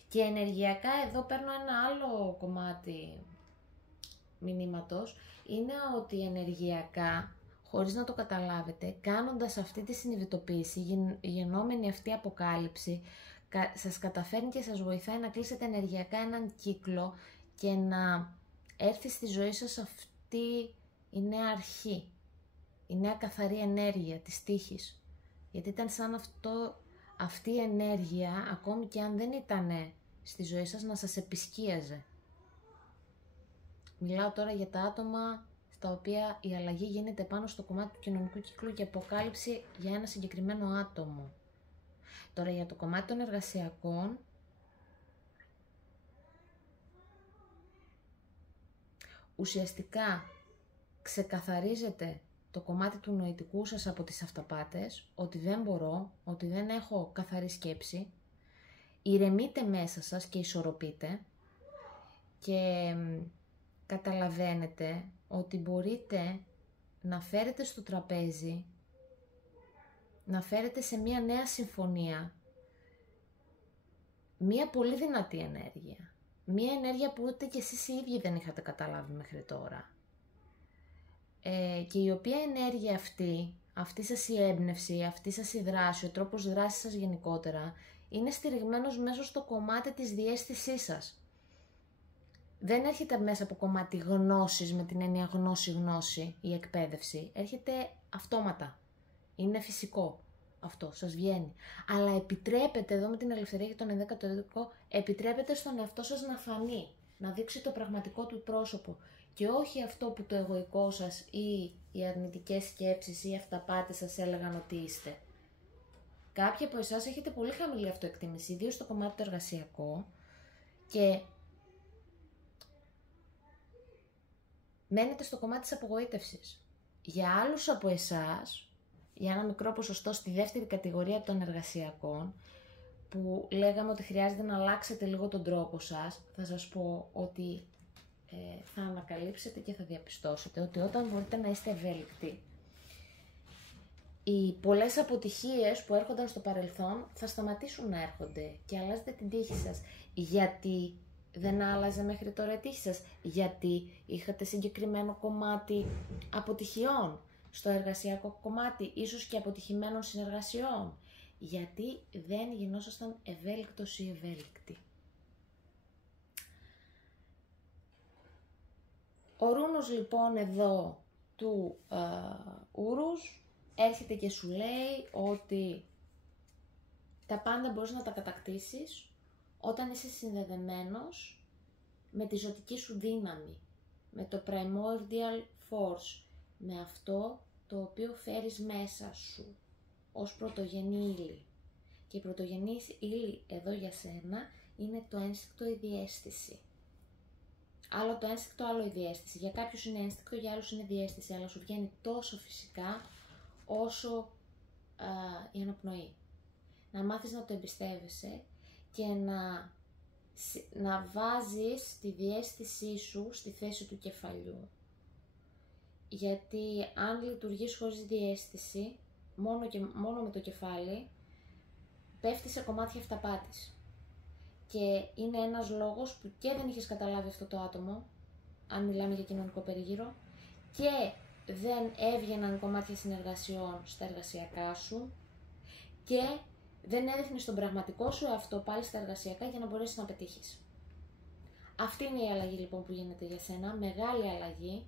Και ενεργειακά εδώ παίρνω ένα άλλο κομμάτι μηνύματος, είναι ότι ενεργειακά, χωρίς να το καταλάβετε, κάνοντας αυτή τη συνειδητοποίηση, γεννόμενη αυτή αποκάλυψη, σας καταφέρνει και σας βοηθάει να κλείσετε ενεργειακά έναν κύκλο και να έρθει στη ζωή σας αυτή η νέα αρχή, η νέα καθαρή ενέργεια της τύχης. Γιατί ήταν σαν αυτή η ενέργεια, ακόμη και αν δεν ήταν στη ζωή σας, να σας επισκίαζε. Μιλάω τώρα για τα άτομα στα οποία η αλλαγή γίνεται πάνω στο κομμάτι του κοινωνικού κύκλου και αποκάλυψη για ένα συγκεκριμένο άτομο. Τώρα για το κομμάτι των εργασιακών, ουσιαστικά ξεκαθαρίζετε το κομμάτι του νοητικού σας από τις αυταπάτες, ότι δεν μπορώ, ότι δεν έχω καθαρή σκέψη, ηρεμείτε μέσα σας και ισορροπείτε και καταλαβαίνετε ότι μπορείτε να φέρετε στο τραπέζι, να φέρετε σε μια νέα συμφωνία, μια πολύ δυνατή ενέργεια. Μια ενέργεια που ούτε κι εσείς οι ίδιοι δεν είχατε καταλάβει μέχρι τώρα. Και η οποία ενέργεια αυτή σας η έμπνευση, αυτή σας η δράση, ο τρόπος δράσης σας γενικότερα, είναι στηριγμένος μέσα στο κομμάτι της διαίσθησής σας. Δεν έρχεται μέσα από κομμάτι γνώσης, με την έννοια γνώση, η εκπαίδευση. Έρχεται αυτόματα. Είναι φυσικό. Αυτό σας βγαίνει. Αλλά επιτρέπετε, εδώ με την ελευθερία και τον 11ο ειδικό, επιτρέπετε στον εαυτό σας να φανεί, να δείξει το πραγματικό του πρόσωπο και όχι αυτό που το εγωικό σας ή οι αρνητικές σκέψεις ή οι αυταπάτες σας έλεγαν ότι είστε. Κάποιοι από εσάς έχετε πολύ χαμηλή αυτοεκτίμηση, ιδίως στο κομμάτι το εργασιακό, και μένετε στο κομμάτι της απογοήτευσης. Για άλλους από εσάς, για ένα μικρό ποσοστό στη δεύτερη κατηγορία των εργασιακών, που λέγαμε ότι χρειάζεται να αλλάξετε λίγο τον τρόπο σας, θα σας πω ότι θα ανακαλύψετε και θα διαπιστώσετε ότι όταν μπορείτε να είστε ευέλικτοι, οι πολλές αποτυχίες που έρχονταν στο παρελθόν θα σταματήσουν να έρχονται και αλλάζετε την τύχη σας. Γιατί δεν άλλαζε μέχρι τώρα η τύχη σας? Γιατί είχατε συγκεκριμένο κομμάτι αποτυχιών στο εργασιακό κομμάτι, ίσως και αποτυχημένων συνεργασιών. Γιατί δεν γινόσασταν ευέλικτος ή ευέλικτοι. Ο Ρούνος λοιπόν εδώ του Ούρους έρχεται και σου λέει ότι τα πάντα μπορείς να τα κατακτήσεις όταν είσαι συνδεδεμένος με τη ζωτική σου δύναμη, με το primordial force, με αυτό το οποίο φέρεις μέσα σου ως πρωτογενή ύλη. Και η πρωτογενή ύλη εδώ για σένα είναι το ένστικτο, η διαίσθηση. Άλλο το ένστικτο, άλλο η διαίσθηση. Για κάποιους είναι ένστικτο, για άλλους είναι διαίσθηση, αλλά σου βγαίνει τόσο φυσικά όσο η αναπνοή. Να μάθεις να το εμπιστεύεσαι και να βάζεις τη διαίσθησή σου στη θέση του κεφαλιού. Γιατί αν λειτουργείς χωρίς διαίσθηση, μόνο με το κεφάλι, πέφτει σε κομμάτια αυταπάτης. Και είναι ένας λόγος που και δεν είχες καταλάβει αυτό το άτομο, αν μιλάμε για κοινωνικό περίγυρο, και δεν έβγαιναν κομμάτια συνεργασιών στα εργασιακά σου και δεν έδειχνες τον πραγματικό σου αυτό πάλι στα εργασιακά για να μπορέσεις να πετύχεις. Αυτή είναι η αλλαγή λοιπόν που γίνεται για σένα, μεγάλη αλλαγή,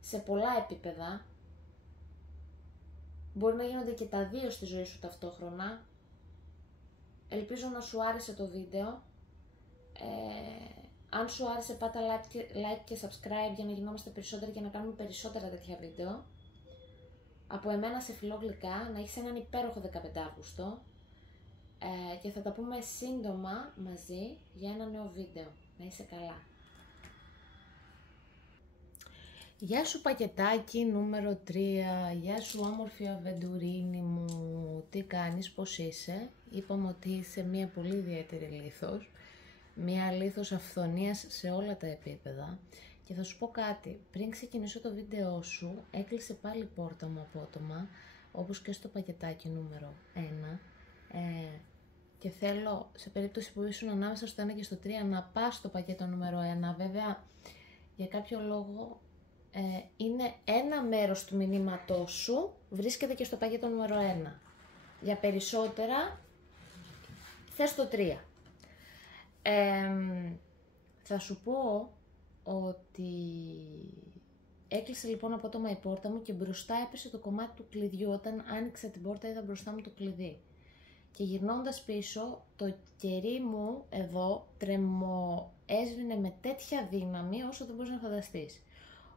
σε πολλά επίπεδα. Μπορεί να γίνονται και τα δύο στη ζωή σου ταυτόχρονα. Ελπίζω να σου άρεσε το βίντεο. Αν σου άρεσε πάτα like και subscribe για να γινόμαστε περισσότεροι και να κάνουμε περισσότερα τέτοια βίντεο. Από εμένα σε φιλώ γλυκά, να έχεις έναν υπέροχο 15 Αύγουστο και θα τα πούμε σύντομα μαζί για ένα νέο βίντεο. Να είσαι καλά. Γεια σου πακετάκι νούμερο 3, γεια σου όμορφη αβεντουρίνη μου, τι κάνεις, πώς είσαι? Είπαμε ότι είσαι μια πολύ ιδιαίτερη λίθος, μια λίθος αυθονίας σε όλα τα επίπεδα και θα σου πω κάτι, πριν ξεκινήσω το βίντεό σου έκλεισε πάλι η πόρτα μου απότομα, όπως και στο πακετάκι νούμερο 1 και θέλω σε περίπτωση που ήσουν ανάμεσα στο 1 και στο 3 να πας στο πακέτο νούμερο 1, βέβαια για κάποιο λόγο είναι ένα μέρος του μηνύματός σου, βρίσκεται και στο πακέτο νούμερο 1. Για περισσότερα, θες το 3. Θα σου πω ότι έκλεισε λοιπόν απότομα η πόρτα μου και μπροστά έπεσε το κομμάτι του κλειδιού. Όταν άνοιξα την πόρτα είδα μπροστά μου το κλειδί. Και γυρνώντας πίσω, το κερί μου εδώ έσβηνε με τέτοια δύναμη όσο δεν μπορείς να φανταστείς.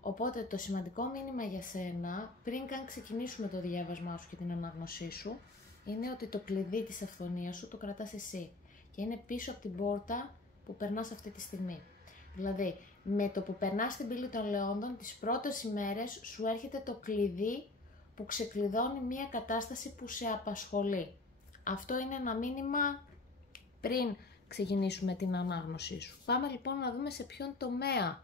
Οπότε το σημαντικό μήνυμα για σένα, πριν καν ξεκινήσουμε το διάβασμά σου και την ανάγνωσή σου, είναι ότι το κλειδί της αυθονίας σου το κρατάς εσύ και είναι πίσω από την πόρτα που περνάς αυτή τη στιγμή. Δηλαδή, με το που περνάς την πύλη των Λεόντων, τις πρώτες ημέρες σου έρχεται το κλειδί που ξεκλειδώνει μια κατάσταση που σε απασχολεί. Αυτό είναι ένα μήνυμα πριν ξεκινήσουμε την ανάγνωσή σου. Πάμε λοιπόν να δούμε σε ποιον τομέα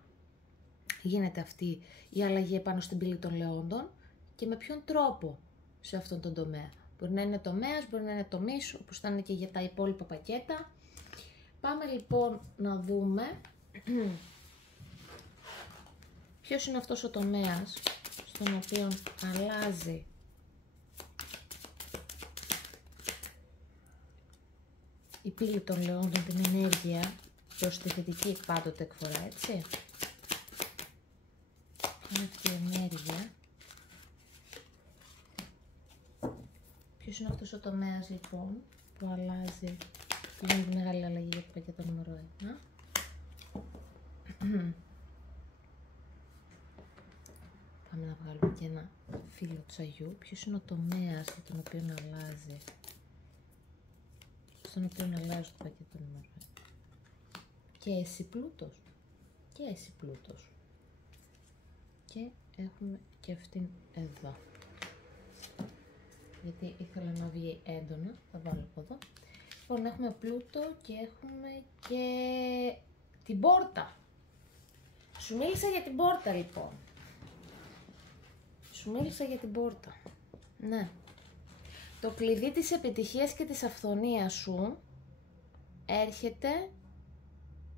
γίνεται αυτή η αλλαγή επάνω στην πύλη των Λεόντων και με ποιον τρόπο σε αυτόν τον τομέα. Μπορεί να είναι τομέας, μπορεί να είναι τομής, όπως θα είναι και για τα υπόλοιπα πακέτα. Πάμε λοιπόν να δούμε ποιος είναι αυτός ο τομέας στον οποίο αλλάζει η πύλη των Λεόντων την ενέργεια προς τη θετική πάντοτε εκφορά, έτσι. Είναι αυτή η ενέργεια. Ποιος είναι αυτός ο τομέας λοιπόν που αλλάζει, που γίνεται τη μεγάλη αλλαγή για το πακέτο νούμερο 1. Πάμε να βγάλουμε και ένα φύλλο τσαγιού. Ποιος είναι ο τομέας για τον οποίο αλλάζει, στον οποίο αλλάζει το πακέτο νούμερο 1. Και εσύ πλούτος. Και εσύ πλούτος. Και έχουμε και αυτήν εδώ. Γιατί ήθελα να βγει έντονα, θα βάλω από εδώ. Λοιπόν, έχουμε πλούτο και έχουμε και την πόρτα. Σου μίλησα για την πόρτα λοιπόν. Σου μίλησα για την πόρτα. Ναι. Το κλειδί της επιτυχίας και της αυθονίας σου έρχεται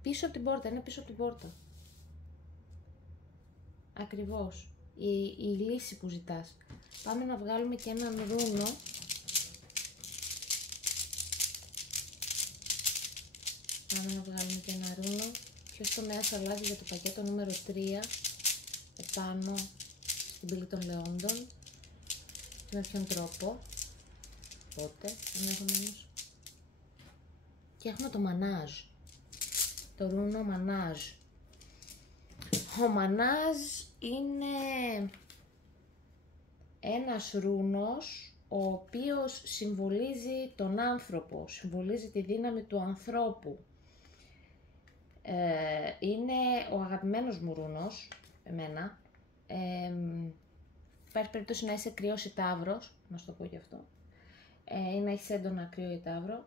πίσω από την πόρτα, είναι πίσω από την πόρτα. Ακριβώς, η λύση που ζητάς. Πάμε να βγάλουμε και έναν ρούνο. Πάμε να βγάλουμε και ένα ρούνο. Ποιος τομέας αλλάζει για το πακέτο νούμερο 3 επάνω στην πύλη των Λεόντων και με ποιον τρόπο. Οπότε, ενδεχομένως. Και έχουμε το μανάζ. Το ρούνο μανάζ. Ο μανάζ είναι ένας ρούνος ο οποίος συμβολίζει τον άνθρωπο, συμβολίζει τη δύναμη του ανθρώπου. Είναι ο αγαπημένος μου ρούνος, εμένα. Υπάρχει περίπτωση να είσαι κρυός ή ταύρος, να σου το πω γι' αυτό. Ή να έχεις έντονα κρύο ή ταύρο.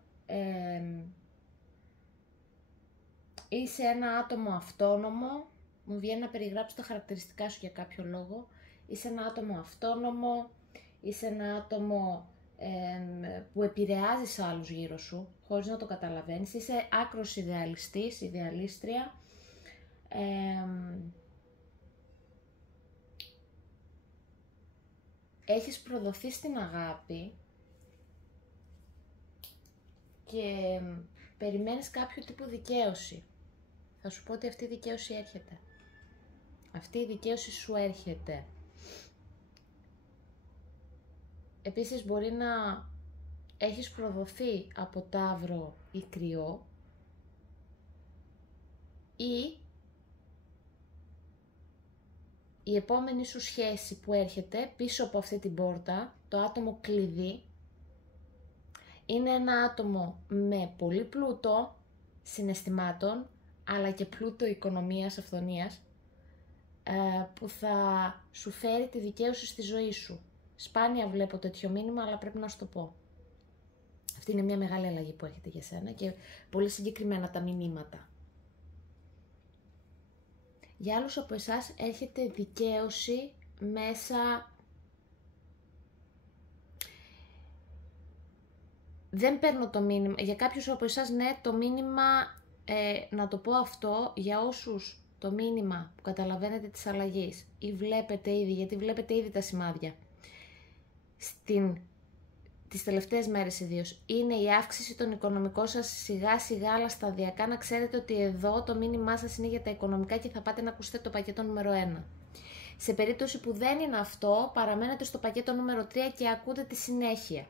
Είσαι ένα άτομο αυτόνομο. Μου βγαίνει να περιγράψω τα χαρακτηριστικά σου για κάποιο λόγο. Είσαι ένα άτομο αυτόνομο, είσαι ένα άτομο που επηρεάζεις άλλους γύρω σου, χωρίς να το καταλαβαίνεις. Είσαι άκρος ιδεαλιστής, ιδεαλίστρια. Έχεις προδοθεί στην αγάπη και περιμένεις κάποιο τύπου δικαίωση. Θα σου πω ότι αυτή η δικαίωση έρχεται. Αυτή η δικαίωση σου έρχεται. Επίσης μπορεί να έχεις προδοθεί από ταύρο ή κρυό ή η επόμενη σου σχέση που έρχεται πίσω από αυτή την πόρτα, το άτομο κλειδί, είναι ένα άτομο με πολύ πλούτο συναισθημάτων, αλλά και πλούτο οικονομίας, αυθονίας, που θα σου φέρει τη δικαίωση στη ζωή σου. Σπάνια βλέπω τέτοιο μήνυμα, αλλά πρέπει να σου το πω. Αυτή είναι μια μεγάλη αλλαγή που έχετε για σένα και πολύ συγκεκριμένα τα μηνύματα. Για άλλους από εσάς έρχεται δικαίωση μέσα... Δεν παίρνω το μήνυμα. Για κάποιους από εσάς, ναι, το μήνυμα, να το πω αυτό, για όσους το μήνυμα που καταλαβαίνετε της αλλαγής ή βλέπετε ήδη, γιατί βλέπετε ήδη τα σημάδια, τις τελευταίες μέρες ιδίως, είναι η αύξηση των οικονομικών σας σιγά σιγά αλλά σταδιακά. Να ξέρετε ότι εδώ το μήνυμά σας είναι για τα οικονομικά και θα πάτε να ακούσετε το πακέτο νούμερο 1. Σε περίπτωση που δεν είναι αυτό, παραμένετε στο πακέτο νούμερο 3 και ακούτε τη συνέχεια.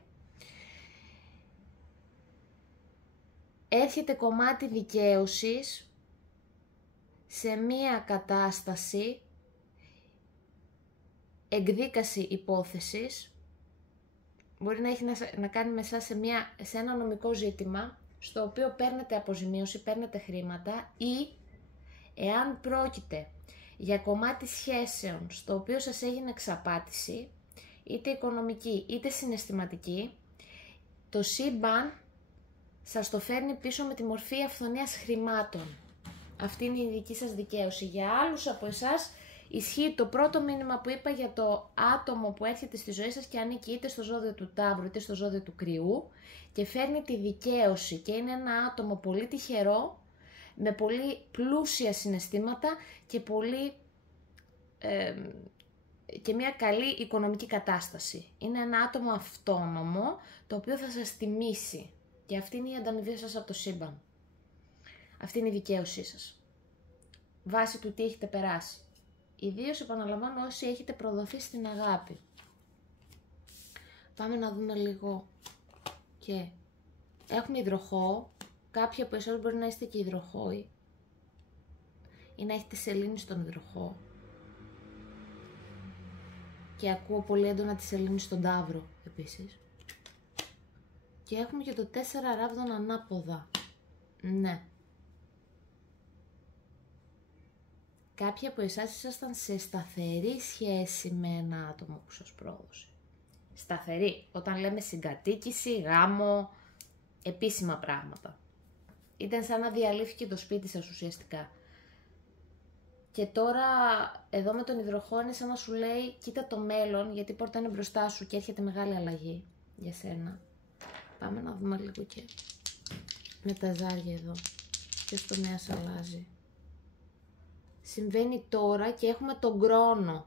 Έρχεται κομμάτι δικαίωσης σε μία κατάσταση, εκδίκαση υπόθεσης, μπορεί να έχει να κάνει με εσάς σε ένα νομικό ζήτημα, στο οποίο παίρνετε αποζημίωση, παίρνετε χρήματα, ή εάν πρόκειται για κομμάτι σχέσεων στο οποίο σας έγινε εξαπάτηση, είτε οικονομική είτε συναισθηματική, το σύμπαν σας το φέρνει πίσω με τη μορφή αυθονίας χρημάτων. Αυτή είναι η δική σας δικαίωση. Για άλλους από εσάς ισχύει το πρώτο μήνυμα που είπα για το άτομο που έρχεται στη ζωή σας και ανήκει είτε στο ζώδιο του Ταύρου είτε στο ζώδιο του Κρυού και φέρνει τη δικαίωση και είναι ένα άτομο πολύ τυχερό, με πολύ πλούσια συναισθήματα και και μια καλή οικονομική κατάσταση. Είναι ένα άτομο αυτόνομο, το οποίο θα σας τιμήσει. Και αυτή είναι η ανταμοιβή σας από το σύμπαν. Αυτή είναι η δικαίωσή σας. Βάσει του τι έχετε περάσει. Ιδίως, επαναλαμβάνω, όσοι έχετε προδοθεί στην αγάπη. Πάμε να δούμε λίγο. Και έχουμε υδροχόο. Κάποιοι από εσάς μπορεί να είστε και υδροχόοι. Ή να έχετε σελήνη στον υδροχόο. Και ακούω πολύ έντονα τη σελήνη στον Ταύρο επίσης. Και έχουμε και το 4 ράβδον ανάποδα. Ναι. Κάποιοι από εσάς ήσασταν σε σταθερή σχέση με ένα άτομο που σας πρόδωσε. Σταθερή. Όταν λέμε συγκατοίκηση, γάμο, επίσημα πράγματα. Ήταν σαν να διαλύθηκε το σπίτι σας ουσιαστικά. Και τώρα εδώ με τον υδροχόο είναι σαν να σου λέει κοίτα το μέλλον, γιατί η πόρτα είναι μπροστά σου και έρχεται μεγάλη αλλαγή για σένα. Πάμε να δούμε λίγο και με τα ζάρια εδώ. Ποιος τομέας αλλάζει. Συμβαίνει τώρα και έχουμε τον χρόνο.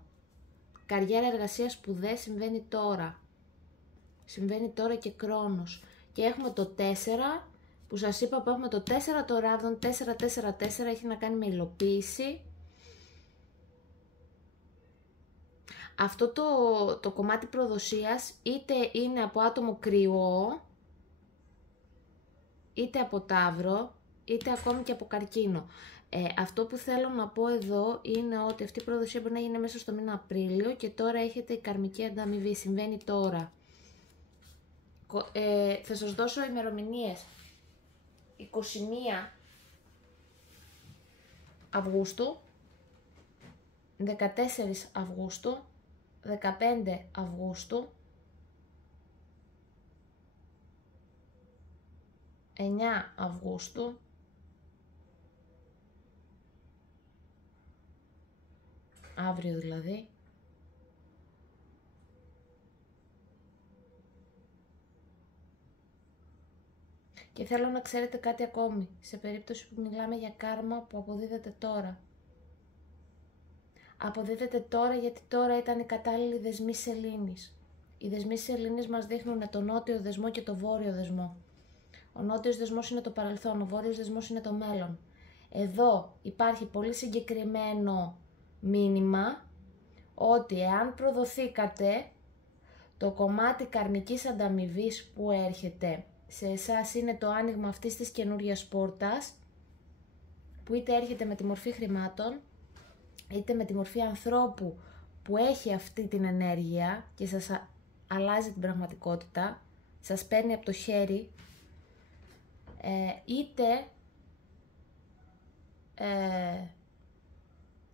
Καριέρα, εργασία, σπουδές συμβαίνει τώρα. Συμβαίνει τώρα και χρόνος. Και έχουμε το 4 που σας είπα που έχουμε το 4 το ράβδον, 4-4-4 έχει να κάνει με υλοποίηση. Αυτό το κομμάτι προδοσίας είτε είναι από άτομο κρυό, είτε από Ταύρο, είτε ακόμη και από Καρκίνο. Αυτό που θέλω να πω εδώ είναι ότι αυτή η προδοσία μπορεί να γίνει μέσα στο μήνα Απρίλιο και τώρα έχετε η καρμική ανταμοιβή, συμβαίνει τώρα. Θα σας δώσω ημερομηνίες. 21 Αυγούστου, 14 Αυγούστου, 15 Αυγούστου, 9 Αυγούστου, αύριο δηλαδή, και θέλω να ξέρετε κάτι ακόμη, σε περίπτωση που μιλάμε για κάρμα που αποδίδεται τώρα. Αποδίδεται τώρα γιατί τώρα ήταν η κατάλληλη δεσμή σελήνης. Οι δεσμοί σελήνης μας δείχνουν το νότιο δεσμό και το βόρειο δεσμό. Ο νότιος δεσμός είναι το παρελθόν, ο βόρειος δεσμός είναι το μέλλον. Εδώ υπάρχει πολύ συγκεκριμένο μήνυμα ότι εάν προδοθήκατε, το κομμάτι καρμικής ανταμοιβής που έρχεται σε εσάς είναι το άνοιγμα αυτής της καινούριας πόρτας, που είτε έρχεται με τη μορφή χρημάτων, είτε με τη μορφή ανθρώπου που έχει αυτή την ενέργεια και σας αλλάζει την πραγματικότητα, σας παίρνει από το χέρι, είτε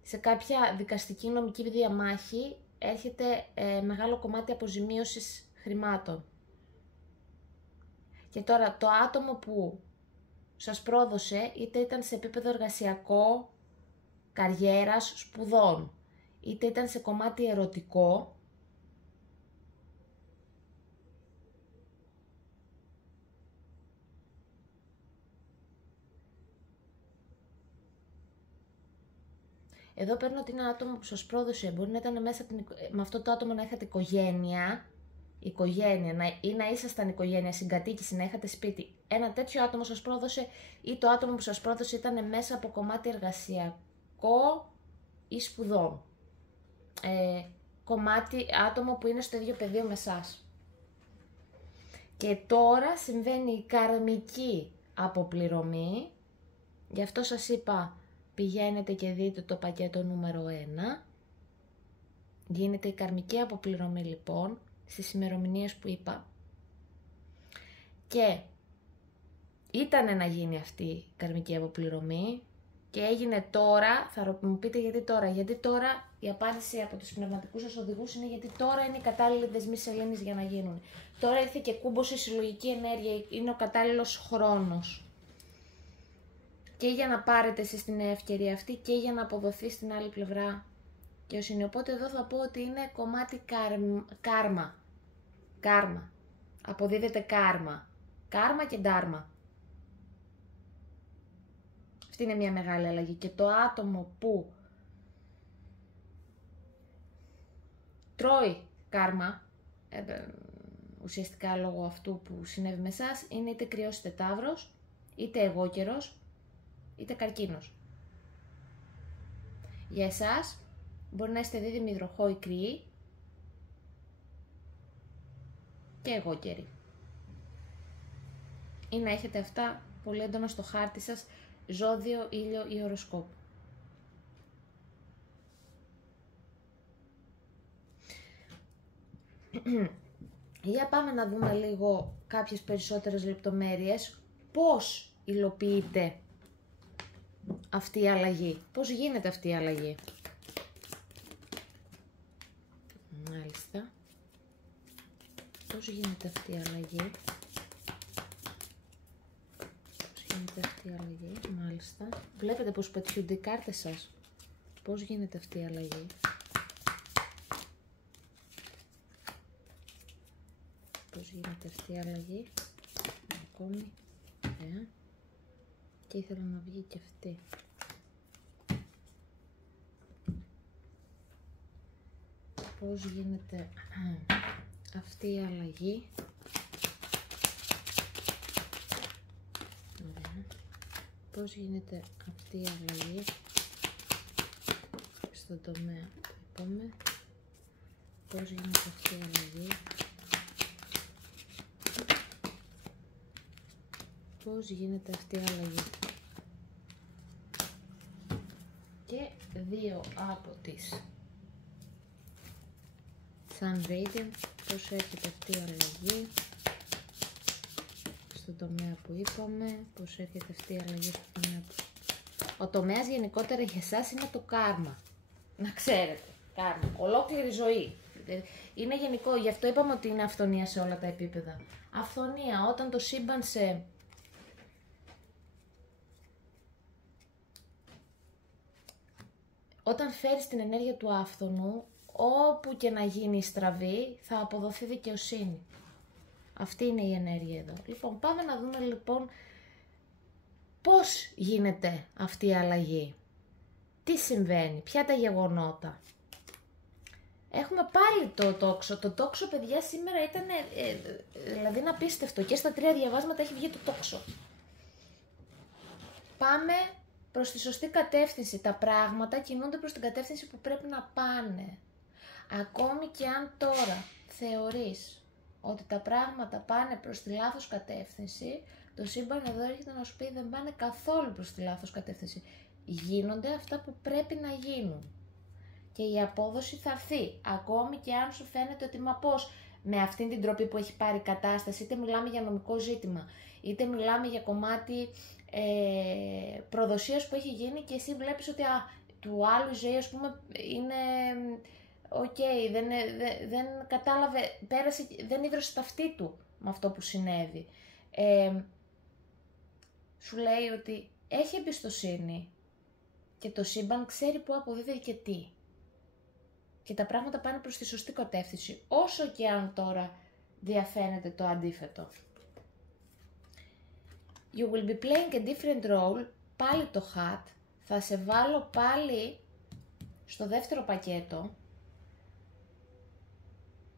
σε κάποια δικαστική νομική διαμάχη έρχεται μεγάλο κομμάτι αποζημίωσης χρημάτων. Και τώρα το άτομο που σας πρόδωσε, είτε ήταν σε επίπεδο εργασιακό, καριέρας, σπουδών, είτε ήταν σε κομμάτι ερωτικό, εδώ παίρνω ότι είναι ένα άτομο που σας πρόδωσε, μπορεί να ήταν μέσα με αυτό το άτομο να είχατε οικογένεια ή να ήσασταν οικογένεια, συγκατοίκηση, να είχατε σπίτι. Ένα τέτοιο άτομο σας πρόδωσε ή το άτομο που σας πρόδωσε ήταν μέσα από κομμάτι εργασιακό ή σπουδών. Άτομο που είναι στο ίδιο πεδίο με εσάς. Και τώρα συμβαίνει η καρμική αποπληρωμή, γι' αυτό σας είπα πηγαίνετε και δείτε το πακέτο νούμερο 1. Γίνεται η καρμική αποπληρωμή λοιπόν στις ημερομηνίες που είπα. Και ήταν να γίνει αυτή η καρμική αποπληρωμή και έγινε τώρα. Θα μου πείτε γιατί τώρα. Γιατί τώρα η απάντηση από τους πνευματικούς σας οδηγούς είναι γιατί τώρα είναι οι κατάλληλοι δεσμοί σελήνης για να γίνουν. Τώρα ήρθε και κούμποσε η συλλογική ενέργεια, είναι ο κατάλληλος χρόνος. Και για να πάρετε εσείς την ευκαιρία αυτή και για να αποδοθεί στην άλλη πλευρά και ως είναι. Οπότε εδώ θα πω ότι είναι κομμάτι κάρμα. Αποδίδεται κάρμα. Κάρμα και ντάρμα. Αυτή είναι μια μεγάλη αλλαγή. Και το άτομο που τρώει κάρμα, ουσιαστικά λόγω αυτού που συνέβη με εσάς, είναι είτε κρυός είτε ταύρος, είτε εγώκερος, είτε καρκίνος. Για εσάς μπορεί να είστε δίδυμοι υδροχόοι κρυοί και εγώκεροι. Ή να έχετε αυτά πολύ έντονα στο χάρτη σας, ζώδιο, ήλιο ή οροσκόπο. Για πάμε να δούμε λίγο κάποιες περισσότερες λεπτομέρειες. Πώς υλοποιείται αυτή η αλλαγή. Πώς γίνεται αυτή η αλλαγή. Μάλιστα. Πώς γίνεται αυτή η αλλαγή. Πώς γίνεται αυτή η αλλαγή. Μάλιστα. Βλέπετε πως πετιούνται οι κάρτες σας. Πώς γίνεται αυτή η αλλαγή. Πώς γίνεται αυτή η αλλαγή. Ακόμη. Ωραία. Και ήθελα να βγει και αυτή. Πώς γίνεται αυτή η αλλαγή. Ωραία. Πώς γίνεται αυτή η αλλαγή στον τομέα που είπαμε. Πώς γίνεται αυτή η αλλαγή. Πώς γίνεται αυτή η αλλαγή. Και δύο από τις Sun Radiant, πώς έρχεται αυτή η αλλαγή στον τομέα που είπαμε, πώς έρχεται αυτή η αλλαγή στον τομέα που... Ο τομέας γενικότερα για εσάς είναι το κάρμα, να ξέρετε, κάρμα, ολόκληρη ζωή. Είναι γενικό, γι' αυτό είπαμε ότι είναι αυθονία σε όλα τα επίπεδα. Αυθονία, όταν το σύμπαν σε... Όταν φέρεις την ενέργεια του άφθονου, όπου και να γίνει η στραβή, θα αποδοθεί δικαιοσύνη. Αυτή είναι η ενέργεια εδώ. Λοιπόν, πάμε να δούμε λοιπόν πώς γίνεται αυτή η αλλαγή. Τι συμβαίνει, ποια τα γεγονότα. Έχουμε πάλι το τόξο. Το τόξο, παιδιά, σήμερα ήταν δηλαδή είναι απίστευτο. Και στα 3 διαβάσματα έχει βγει το τόξο. Πάμε προς τη σωστή κατεύθυνση. Τα πράγματα κινούνται προς την κατεύθυνση που πρέπει να πάνε. Ακόμη και αν τώρα θεωρείς ότι τα πράγματα πάνε προς τη λάθος κατεύθυνση, το σύμπαν εδώ έρχεται να σου πει δεν πάνε καθόλου προς τη λάθος κατεύθυνση. Γίνονται αυτά που πρέπει να γίνουν. Και η απόδοση θα έρθει. Ακόμη και αν σου φαίνεται ότι μα πώς με αυτήν την τροπή που έχει πάρει η κατάσταση, είτε μιλάμε για νομικό ζήτημα, είτε μιλάμε για κομμάτι προδοσίας που έχει γίνει και εσύ βλέπεις ότι του άλλου η ζωή, ας πούμε, είναι οκ, δεν κατάλαβε, πέρασε, δεν ίδρωσε τα αυτή του με αυτό που συνέβη. Σου λέει ότι έχει εμπιστοσύνη και το σύμπαν ξέρει που αποδίδει και τι. Και τα πράγματα πάνε προς τη σωστή κατεύθυνση, όσο και αν τώρα διαφαίνεται το αντίθετο. You will be playing a different role, πάλι το hat, θα σε βάλω πάλι στο δεύτερο πακέτο.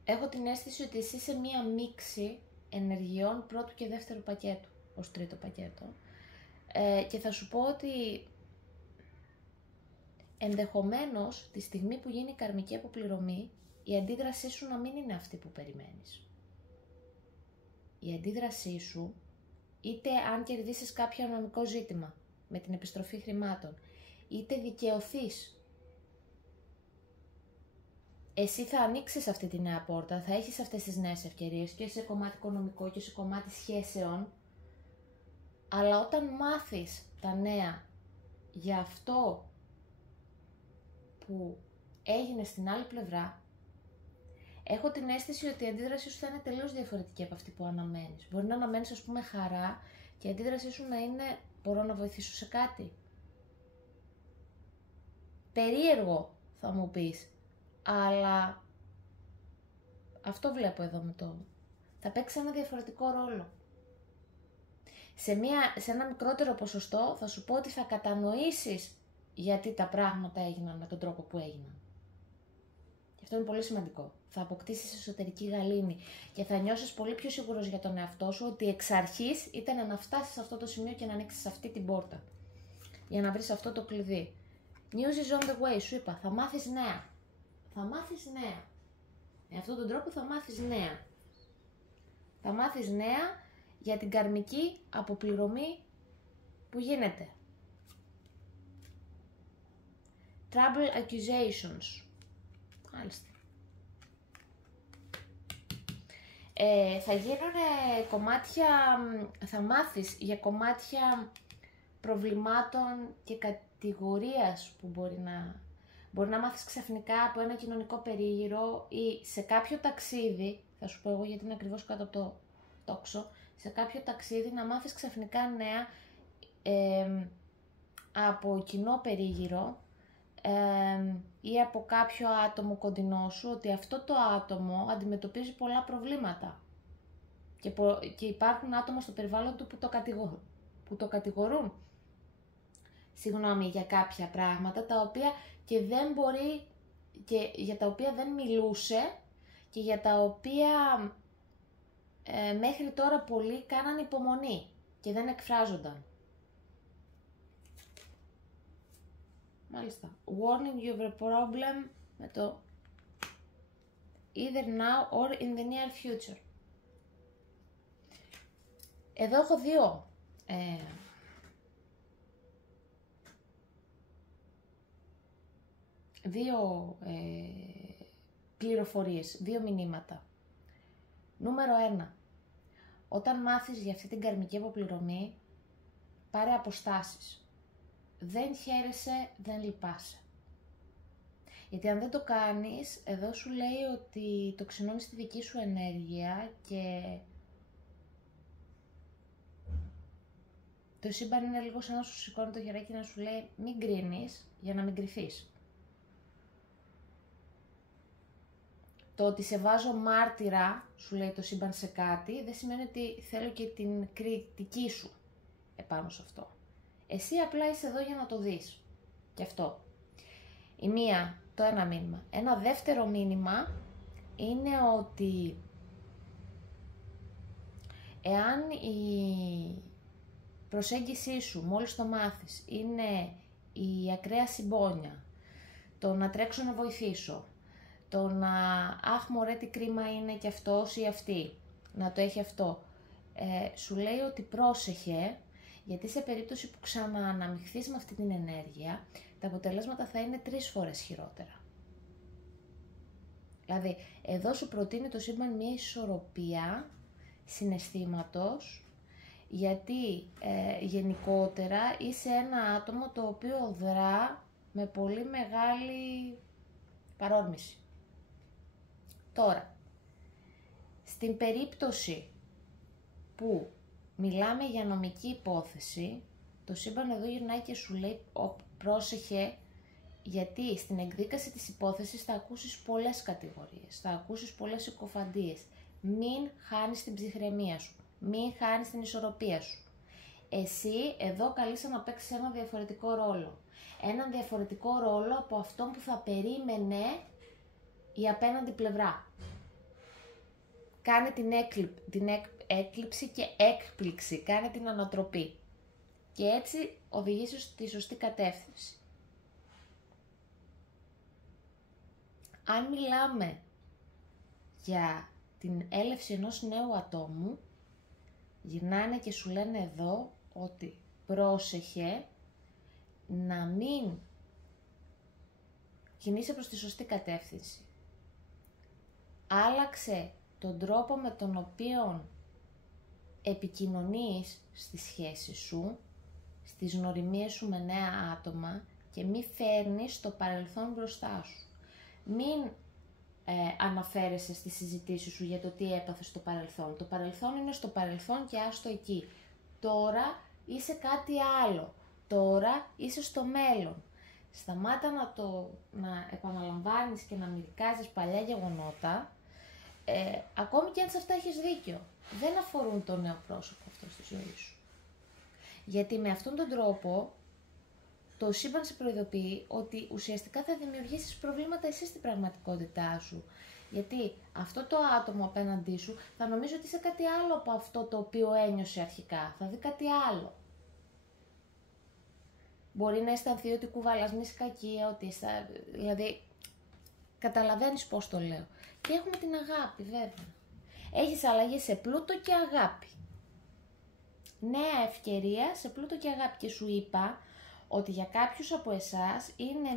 Έχω την αίσθηση ότι εσύ είσαι μία μίξη ενεργειών πρώτου και δεύτερου πακέτου, ως τρίτο πακέτο. Και θα σου πω ότι ενδεχομένως τη στιγμή που γίνει η καρμική αποπληρωμή, η αντίδρασή σου να μην είναι αυτή που περιμένεις. Η αντίδρασή σου, είτε αν κερδίσεις κάποιο νομικό ζήτημα με την επιστροφή χρημάτων, είτε δικαιωθείς, εσύ θα ανοίξεις αυτή τη νέα πόρτα, θα έχεις αυτές τις νέες ευκαιρίες και σε κομμάτι οικονομικό και σε κομμάτι σχέσεων, αλλά όταν μάθεις τα νέα για αυτό που έγινε στην άλλη πλευρά, έχω την αίσθηση ότι η αντίδρασή σου θα είναι τελείως διαφορετική από αυτή που αναμένεις. Μπορεί να αναμένεις, ας πούμε, χαρά και η αντίδρασή σου να είναι μπορώ να βοηθήσω σε κάτι. Περίεργο θα μου πεις, αλλά αυτό βλέπω εδώ με το. Θα παίξει ένα διαφορετικό ρόλο. Σε ένα μικρότερο ποσοστό θα σου πω ότι θα κατανοήσεις γιατί τα πράγματα έγιναν με τον τρόπο που έγιναν. Και αυτό είναι πολύ σημαντικό. Θα αποκτήσεις εσωτερική γαλήνη και θα νιώσεις πολύ πιο σίγουρος για τον εαυτό σου ότι εξ αρχής ήταν να φτάσεις σε αυτό το σημείο και να ανοίξεις αυτή την πόρτα. Για να βρεις αυτό το κλειδί. News is on the way, σου είπα, θα μάθεις νέα. Θα μάθεις νέα. Με αυτόν τον τρόπο θα μάθεις νέα. Θα μάθεις νέα για την καρμική αποπληρωμή που γίνεται. Trouble accusations. Μάλιστα. Θα γίνουν κομμάτια, θα μάθεις για κομμάτια προβλημάτων και κατηγορίας που μπορεί να μάθεις ξαφνικά από ένα κοινωνικό περίγυρο ή σε κάποιο ταξίδι, θα σου πω εγώ γιατί είναι ακριβώς κάτω από το τόξο, σε κάποιο ταξίδι να μάθεις ξαφνικά νέα από κοινό περίγυρο ή από κάποιο άτομο κοντινό σου, ότι αυτό το άτομο αντιμετωπίζει πολλά προβλήματα και υπάρχουν άτομα στο περιβάλλον του που το κατηγορούν για κάποια πράγματα τα οποία και δεν μπορεί και για τα οποία δεν μιλούσε και για τα οποία μέχρι τώρα πολλοί κάναν υπομονή και δεν εκφράζονταν. Μάλιστα. Warning you of a problem με το either now or in the near future. Εδώ έχω δύο πληροφορίες, δύο μηνύματα. Νούμερο 1. Όταν μάθεις για αυτή την καρμική αποπληρωμή, πάρε αποστάσεις. Δεν χαίρεσαι, δεν λυπάσαι. Γιατί αν δεν το κάνεις, εδώ σου λέει ότι το ξενώνεις τη δική σου ενέργεια και το σύμπαν είναι λίγο σαν να σου σηκώνει το χεράκι να σου λέει μην κρίνεις για να μην κρυφείς. Το ότι σε βάζω μάρτυρα, σου λέει το σύμπαν σε κάτι, δεν σημαίνει ότι θέλω και την κριτική σου επάνω σε αυτό. Εσύ απλά είσαι εδώ για να το δεις. Και αυτό. Το ένα μήνυμα. Ένα δεύτερο μήνυμα είναι ότι εάν η προσέγγισή σου, μόλις το μάθεις, είναι η ακραία συμπόνια, το να τρέξω να βοηθήσω, το να αχ μωρέ τι κρίμα είναι και αυτός ή αυτή, να το έχει αυτό, σου λέει ότι πρόσεχε, γιατί σε περίπτωση που ξανααναμειχθείς με αυτή την ενέργεια, τα αποτελέσματα θα είναι 3 φορές χειρότερα. Δηλαδή, εδώ σου προτείνει το σύμπαν μια ισορροπία συναισθήματος, γιατί γενικότερα είσαι ένα άτομο το οποίο δρά με πολύ μεγάλη παρόρμηση. Τώρα, στην περίπτωση που μιλάμε για νομική υπόθεση, το σύμπαν εδώ γυρνάει και σου λέει πρόσεχε, γιατί στην εκδίκαση της υπόθεσης θα ακούσεις πολλές κατηγορίες, θα ακούσεις πολλές συκοφαντίες. Μην χάνεις την ψυχραιμία σου, μην χάνεις την ισορροπία σου. Εσύ εδώ καλείσαι να παίξεις ένα διαφορετικό ρόλο. Έναν διαφορετικό ρόλο από αυτόν που θα περίμενε η απέναντι πλευρά. Κάνε την έκλειψη και έκπληξη, κάνε την ανατροπή. Και έτσι οδηγήσεις στη σωστή κατεύθυνση. Αν μιλάμε για την έλευση ενός νέου ατόμου, γυρνάνε και σου λένε εδώ ότι πρόσεχε να μην κινείσαι προς τη σωστή κατεύθυνση. Άλλαξε τον τρόπο με τον οποίο επικοινωνείς στη σχέση σου, στις γνωριμίες σου με νέα άτομα και μη φέρνεις το παρελθόν μπροστά σου. Μην αναφέρεσαι στις συζητήσεις σου για το τι έπαθες στο παρελθόν. Το παρελθόν είναι στο παρελθόν και άστο εκεί. Τώρα είσαι κάτι άλλο. Τώρα είσαι στο μέλλον. Σταμάτα να επαναλαμβάνεις και να μυρικάζεις παλιά γεγονότα, ακόμη και αν σε αυτά έχεις δίκιο. Δεν αφορούν το νέο πρόσωπο αυτό στη ζωή σου. Γιατί με αυτόν τον τρόπο το σύμπαν σε προειδοποιεί ότι ουσιαστικά θα δημιουργήσεις προβλήματα εσύ στην πραγματικότητά σου. Γιατί αυτό το άτομο απέναντί σου θα νομίζει ότι είσαι κάτι άλλο από αυτό το οποίο ένιωσε αρχικά. Θα δει κάτι άλλο. Μπορεί να αισθανθεί ότι κουβαλάς κακία, ότι δηλαδή καταλαβαίνεις πώς το λέω. Και έχουμε την αγάπη βέβαια. Έχεις αλλαγή σε πλούτο και αγάπη. Νέα ευκαιρία σε πλούτο και αγάπη. Και σου είπα ότι για κάποιους από εσάς είναι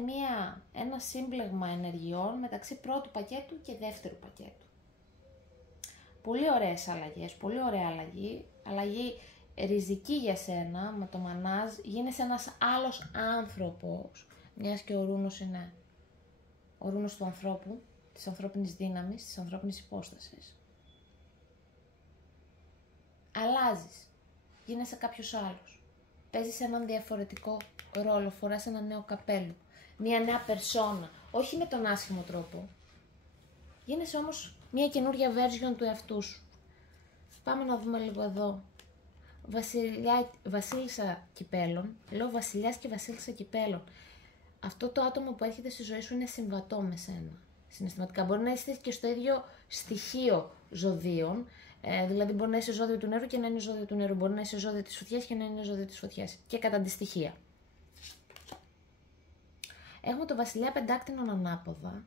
ένα σύμπλεγμα ενεργειών μεταξύ πρώτου πακέτου και δεύτερου πακέτου. Πολύ ωραίες αλλαγές, πολύ ωραία αλλαγή. Αλλαγή ριζική για σένα, με το μανάζ, γίνεσαι ένας άλλος άνθρωπος, μιας και ο Ρούνος είναι ο Ρούνος του ανθρώπου, της ανθρώπινης δύναμης, της ανθρώπινης υπόστασης. Αλλάζεις, γίνεσαι κάποιος άλλος. Παίζεις έναν διαφορετικό ρόλο, φοράς ένα νέο καπέλο, μια νέα περσόνα, όχι με τον άσχημο τρόπο. Γίνεσαι όμως μια καινούρια version του εαυτού σου. Πάμε να δούμε λίγο εδώ. Βασίλισσα κυπέλων, λέω βασιλιάς και βασίλισσα κυπέλων. Αυτό το άτομο που έρχεται στη ζωή σου είναι συμβατό με σένα. Συναισθηματικά μπορεί να είστε και στο ίδιο στοιχείο ζωδίων. Δηλαδή μπορεί να είσαι ζώδιο του νερού και να είναι ζώδιο του νερού. Μπορεί να είσαι ζώδιο της φωτιάς και να είναι ζώδιο της φωτιάς. Και κατά αντιστοιχεία. Έχουμε το βασιλιά πεντάκτηνων ανάποδα.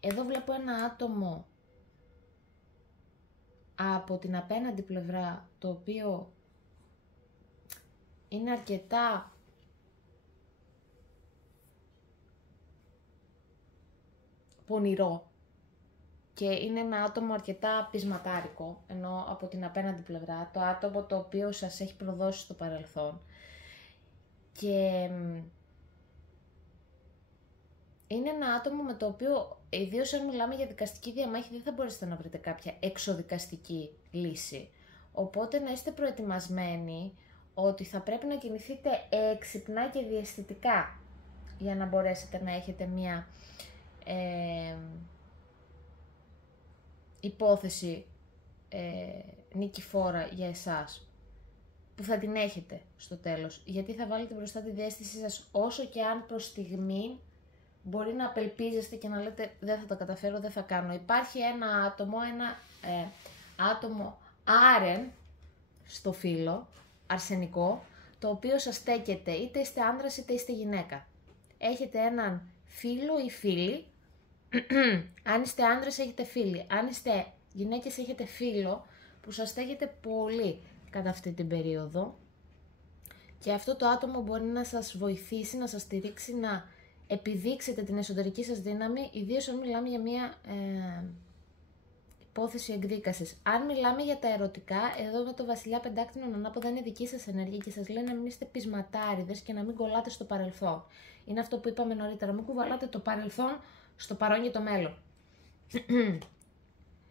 Εδώ βλέπω ένα άτομο από την απέναντι πλευρά, το οποίο είναι αρκετά πονηρό και είναι ένα άτομο αρκετά πεισματάρικο, ενώ από την απέναντι πλευρά, το άτομο το οποίο σας έχει προδώσει στο παρελθόν. Και είναι ένα άτομο με το οποίο, ιδίως αν μιλάμε για δικαστική διαμάχη, δεν θα μπορέσετε να βρείτε κάποια εξωδικαστική λύση. Οπότε να είστε προετοιμασμένοι ότι θα πρέπει να κινηθείτε έξυπνα και διαισθητικά για να μπορέσετε να έχετε μια υπόθεση νικηφόρα για εσάς, που θα την έχετε στο τέλος, γιατί θα βάλετε μπροστά τη διαίσθησή σας, όσο και αν προς στιγμή μπορεί να απελπίζεστε και να λέτε δεν θα τα καταφέρω, δεν θα κάνω. Υπάρχει ένα άτομο άρεν στο φύλλο, αρσενικό, το οποίο σας στέκεται, είτε είστε άντρας είτε είστε γυναίκα. Έχετε έναν φίλο ή φίλη, αν είστε άντρες έχετε φίλοι, αν είστε γυναίκες έχετε φίλο που σας στέκεται πολύ κατά αυτή την περίοδο, και αυτό το άτομο μπορεί να σας βοηθήσει, να σας στηρίξει, να επιδείξετε την εσωτερική σας δύναμη, ιδίως αν μιλάμε για μια υπόθεση εκδίκασης. Αν μιλάμε για τα ερωτικά, εδώ με το Βασιλιά Πεντάκτηνων ανάποδα είναι δική σας ενέργεια και σας λέει να μην είστε πεισματάριδες και να μην κολλάτε στο παρελθόν. Είναι αυτό που είπαμε νωρίτερα, μην κουβαλάτε το παρελθόν στο παρόν και το μέλλον.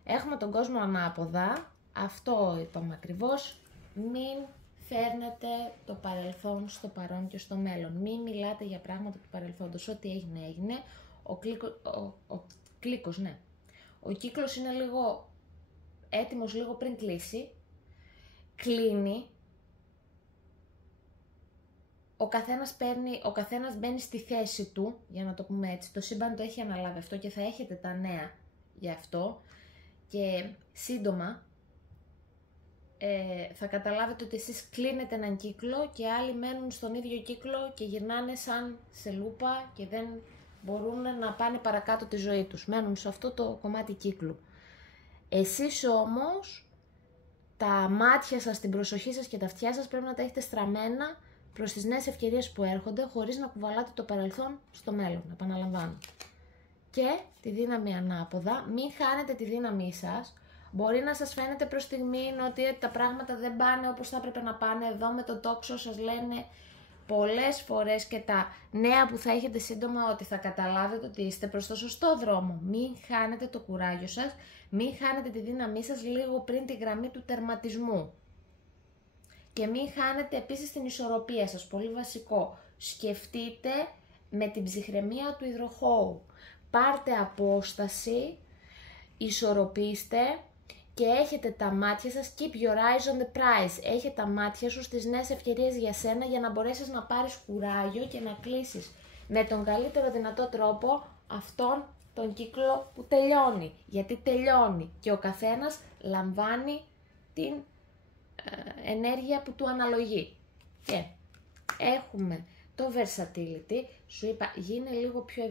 Έχουμε τον κόσμο ανάποδα, αυτό είπαμε ακριβώς, μην φέρνετε το παρελθόν στο παρόν και στο μέλλον. Μην μιλάτε για πράγματα του παρελθόντος. Ό,τι έγινε, έγινε. Ο κύκλος είναι λίγο έτοιμος λίγο πριν κλείσει. Κλείνει. Ο καθένας μπαίνει στη θέση του, για να το πούμε έτσι. Το σύμπαν το έχει αναλάβει αυτό και θα έχετε τα νέα γι' αυτό. Και σύντομα θα καταλάβετε ότι εσείς κλείνετε έναν κύκλο και άλλοι μένουν στον ίδιο κύκλο και γυρνάνε σαν σε λούπα και δεν μπορούν να πάνε παρακάτω τη ζωή τους. Μένουν σε αυτό το κομμάτι κύκλου. Εσείς όμως τα μάτια σας, την προσοχή σας και τα αυτιά σας πρέπει να τα έχετε στραμμένα προς τις νέες ευκαιρίες που έρχονται, χωρίς να κουβαλάτε το παρελθόν στο μέλλον. Επαναλαμβάνω. Και τη δύναμη ανάποδα, μην χάνετε τη δύναμή σας. Μπορεί να σας φαίνεται προς στιγμή ότι τα πράγματα δεν πάνε όπως θα έπρεπε να πάνε. Εδώ με το τόξο σας λένε πολλές φορές και τα νέα που θα έχετε σύντομα ότι θα καταλάβετε ότι είστε προς το σωστό δρόμο. Μην χάνετε το κουράγιο σας, μην χάνετε τη δύναμή σας λίγο πριν τη γραμμή του τερματισμού. Και μην χάνετε επίσης την ισορροπία σας, πολύ βασικό. Σκεφτείτε με την ψυχραιμία του υδροχόου. Πάρτε απόσταση, ισορροπήστε και έχετε τα μάτια σας, keep your eyes on the prize. Έχετε τα μάτια σου στις νέες ευκαιρίες για σένα για να μπορέσεις να πάρεις κουράγιο και να κλείσεις με τον καλύτερο δυνατό τρόπο αυτόν τον κύκλο που τελειώνει. Γιατί τελειώνει και ο καθένας λαμβάνει την ενέργεια που του αναλογεί. Και έχουμε το versatility, σου είπα γίνε λίγο πιο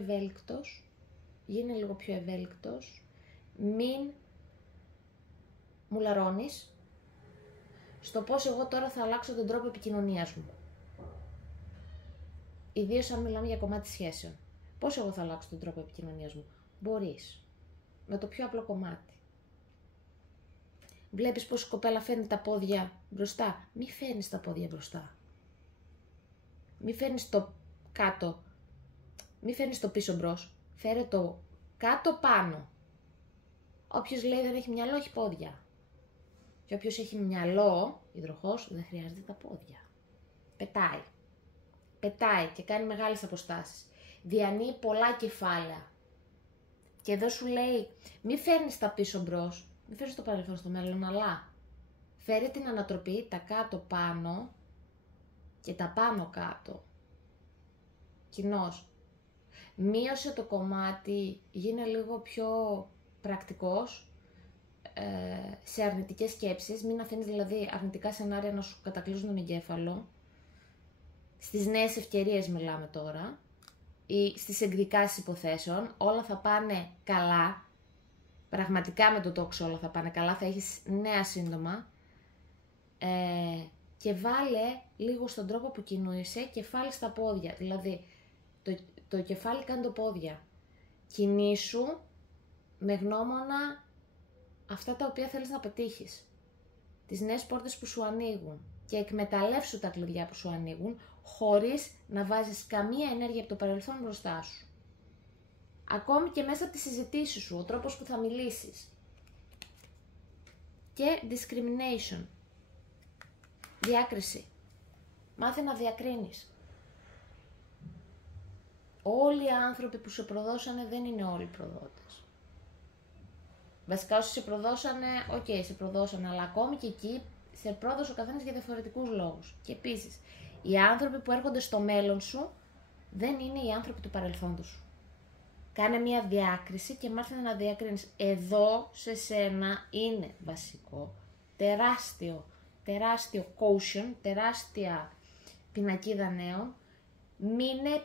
ευέλικτος, μην μουλαρώνεις στο πώς εγώ τώρα θα αλλάξω τον τρόπο επικοινωνίας μου. Ιδίως αν μιλάμε για κομμάτι σχέσεων. Πώς εγώ θα αλλάξω τον τρόπο επικοινωνίας μου. Μπορείς. Με το πιο απλό κομμάτι. Βλέπεις πως η κοπέλα φέρνει τα πόδια μπροστά. Μη φέρνεις τα πόδια μπροστά. Μη φέρνεις το κάτω. Μη φέρνεις το πίσω μπρος. Φέρε το κάτω πάνω. Όποιος λέει δεν έχει μυαλό, έχει πόδια. Και όποιος έχει μυαλό, υδροχός, δεν χρειάζεται τα πόδια. Πετάει. Πετάει και κάνει μεγάλες αποστάσεις. Διανύει πολλά κεφάλαια. Και εδώ σου λέει, μη φέρνεις τα πίσω μπρος, μη φέρνεις το παρελθόν στο μέλλον, αλλά φέρε την ανατροπή, τα κάτω πάνω και τα πάνω κάτω. Κοινώς. Μείωσε το κομμάτι, γίνε λίγο πιο πρακτικός σε αρνητικές σκέψεις, μην αφήνεις δηλαδή αρνητικά σενάρια να σου κατακλείζουν τον εγκέφαλο. Στις νέες ευκαιρίες μιλάμε τώρα ή στις εκδικάσεις υποθέσεων, όλα θα πάνε καλά, πραγματικά με το τόξο όλα θα πάνε καλά, θα έχεις νέα σύντομα και βάλε λίγο στον τρόπο που κινείσαι κεφάλι στα πόδια, δηλαδή το κεφάλι κάνει το πόδια. Κινήσου με γνώμονα αυτά τα οποία θέλεις να πετύχεις. Τις νέες πόρτες που σου ανοίγουν και εκμεταλλεύσου τα κλειδιά που σου ανοίγουν χωρίς να βάζεις καμία ενέργεια από το παρελθόν μπροστά σου. Ακόμη και μέσα από τις συζητήσεις σου, ο τρόπος που θα μιλήσεις. Και discrimination. Διάκριση. Μάθε να διακρίνεις. Όλοι οι άνθρωποι που σε προδώσανε δεν είναι όλοι προδότες. Βασικά όσοι σε προδώσανε, σε προδώσανε, αλλά ακόμη και εκεί σε πρόδωσε ο καθένας για διαφορετικούς λόγους. Και επίσης, οι άνθρωποι που έρχονται στο μέλλον σου δεν είναι οι άνθρωποι του παρελθόντος σου. Κάνε μια διάκριση και μάθε να διακρίνεις. Εδώ σε σένα είναι βασικό, τεράστιο quotient, τεράστια πινακίδα νέων. Μείνε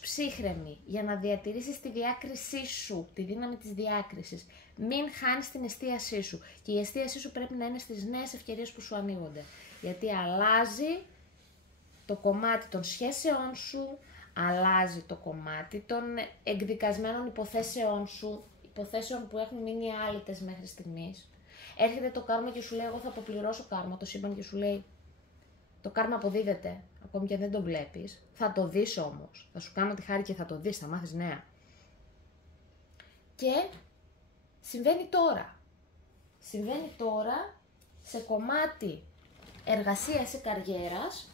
ψύχρεμη για να διατηρήσεις τη διάκρισή σου, τη δύναμη της διάκρισης. Μην χάνεις την εστίασή σου και η εστίασή σου πρέπει να είναι στις νέες ευκαιρίες που σου ανοίγονται. Γιατί αλλάζει το κομμάτι των σχέσεών σου, αλλάζει το κομμάτι των εκδικασμένων υποθέσεών σου, υποθέσεων που έχουν μείνει άλυτες μέχρι στιγμής. Έρχεται το κάρμα και σου λέει: εγώ θα αποπληρώσω κάρμα. Το σύμπαν και σου λέει: το κάρμα αποδίδεται, ακόμη και δεν το βλέπεις. Θα το δεις όμως. Θα σου κάνω τη χάρη και θα το δεις, θα μάθεις νέα. Και συμβαίνει τώρα. Συμβαίνει τώρα σε κομμάτι εργασίας ή καριέρας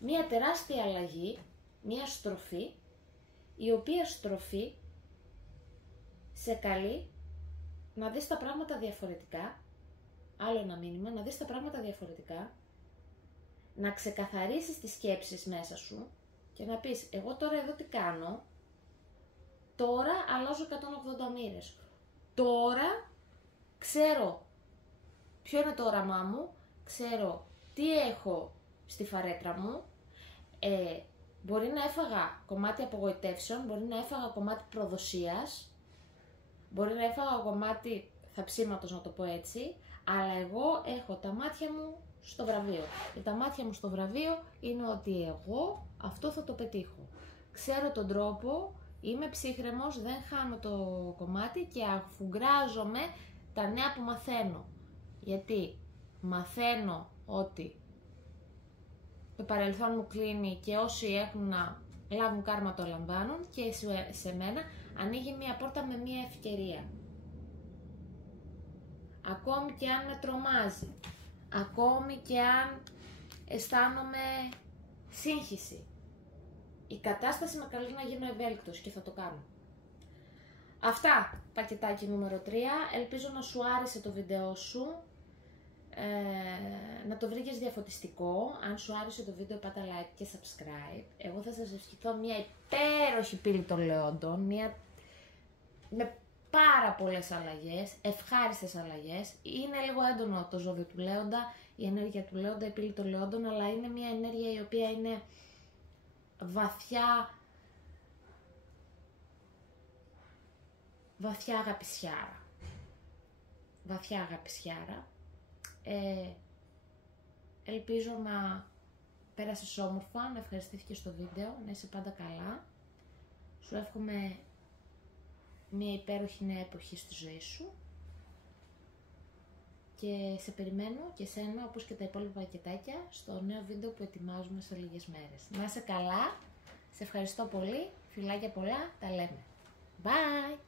μία τεράστια αλλαγή, μία στροφή, η οποία στροφή σε καλεί να δεις τα πράγματα διαφορετικά, άλλο ένα μήνυμα, να δεις τα πράγματα διαφορετικά, να ξεκαθαρίσεις τις σκέψεις μέσα σου και να πεις, εγώ τώρα εδώ τι κάνω, τώρα αλλάζω 180 μοίρες, τώρα ξέρω ποιο είναι το όραμά μου, ξέρω τι έχω στη φαρέτρα μου, μπορεί να έφαγα κομμάτι απογοητεύσεων, μπορεί να έφαγα κομμάτι προδοσίας, μπορεί να έφαγα κομμάτι θαψίματος, να το πω έτσι, αλλά εγώ έχω τα μάτια μου στο βραβείο. Και τα μάτια μου στο βραβείο είναι ότι εγώ αυτό θα το πετύχω. Ξέρω τον τρόπο, είμαι ψύχρεμος, δεν χάνω το κομμάτι και αφουγκράζομαι τα νέα που μαθαίνω. Γιατί μαθαίνω ότι το παρελθόν μου κλείνει και όσοι έχουν να λάβουν κάρμα το λαμβάνουν και σε μένα ανοίγει μία πόρτα με μία ευκαιρία. Ακόμη και αν με τρομάζει, ακόμη και αν αισθάνομαι σύγχυση, η κατάσταση με καλεί να γίνω ευέλικτος και θα το κάνω. Αυτά, πακετάκι νούμερο 3, ελπίζω να σου άρεσε το βίντεο σου, να το βρήκες διαφωτιστικό. Αν σου άρεσε το βίντεο πάτα like και subscribe. Εγώ θα σας ευχηθώ μια υπέροχη πύλη των Λεόντων, με πάρα πολλές αλλαγές, ευχάριστες αλλαγές. Είναι λίγο έντονο το ζώδιο του Λέοντα, η ενέργεια του Λέοντα, η πύλη των Λεόντων, αλλά είναι μια ενέργεια η οποία είναι βαθιά αγαπησιάρα. Βαθιά αγαπησιάρα. Ελπίζω να πέρασες όμορφα, να ευχαριστήθηκες στο βίντεο, να είσαι πάντα καλά. Σου εύχομαι μια υπέροχη νέα εποχή στη ζωή σου και σε περιμένω και σένα, όπως και τα υπόλοιπα πακετάκια, στο νέο βίντεο που ετοιμάζουμε σε λίγες μέρες. Να είσαι καλά, σε ευχαριστώ πολύ, φιλάκια πολλά, τα λέμε. Bye!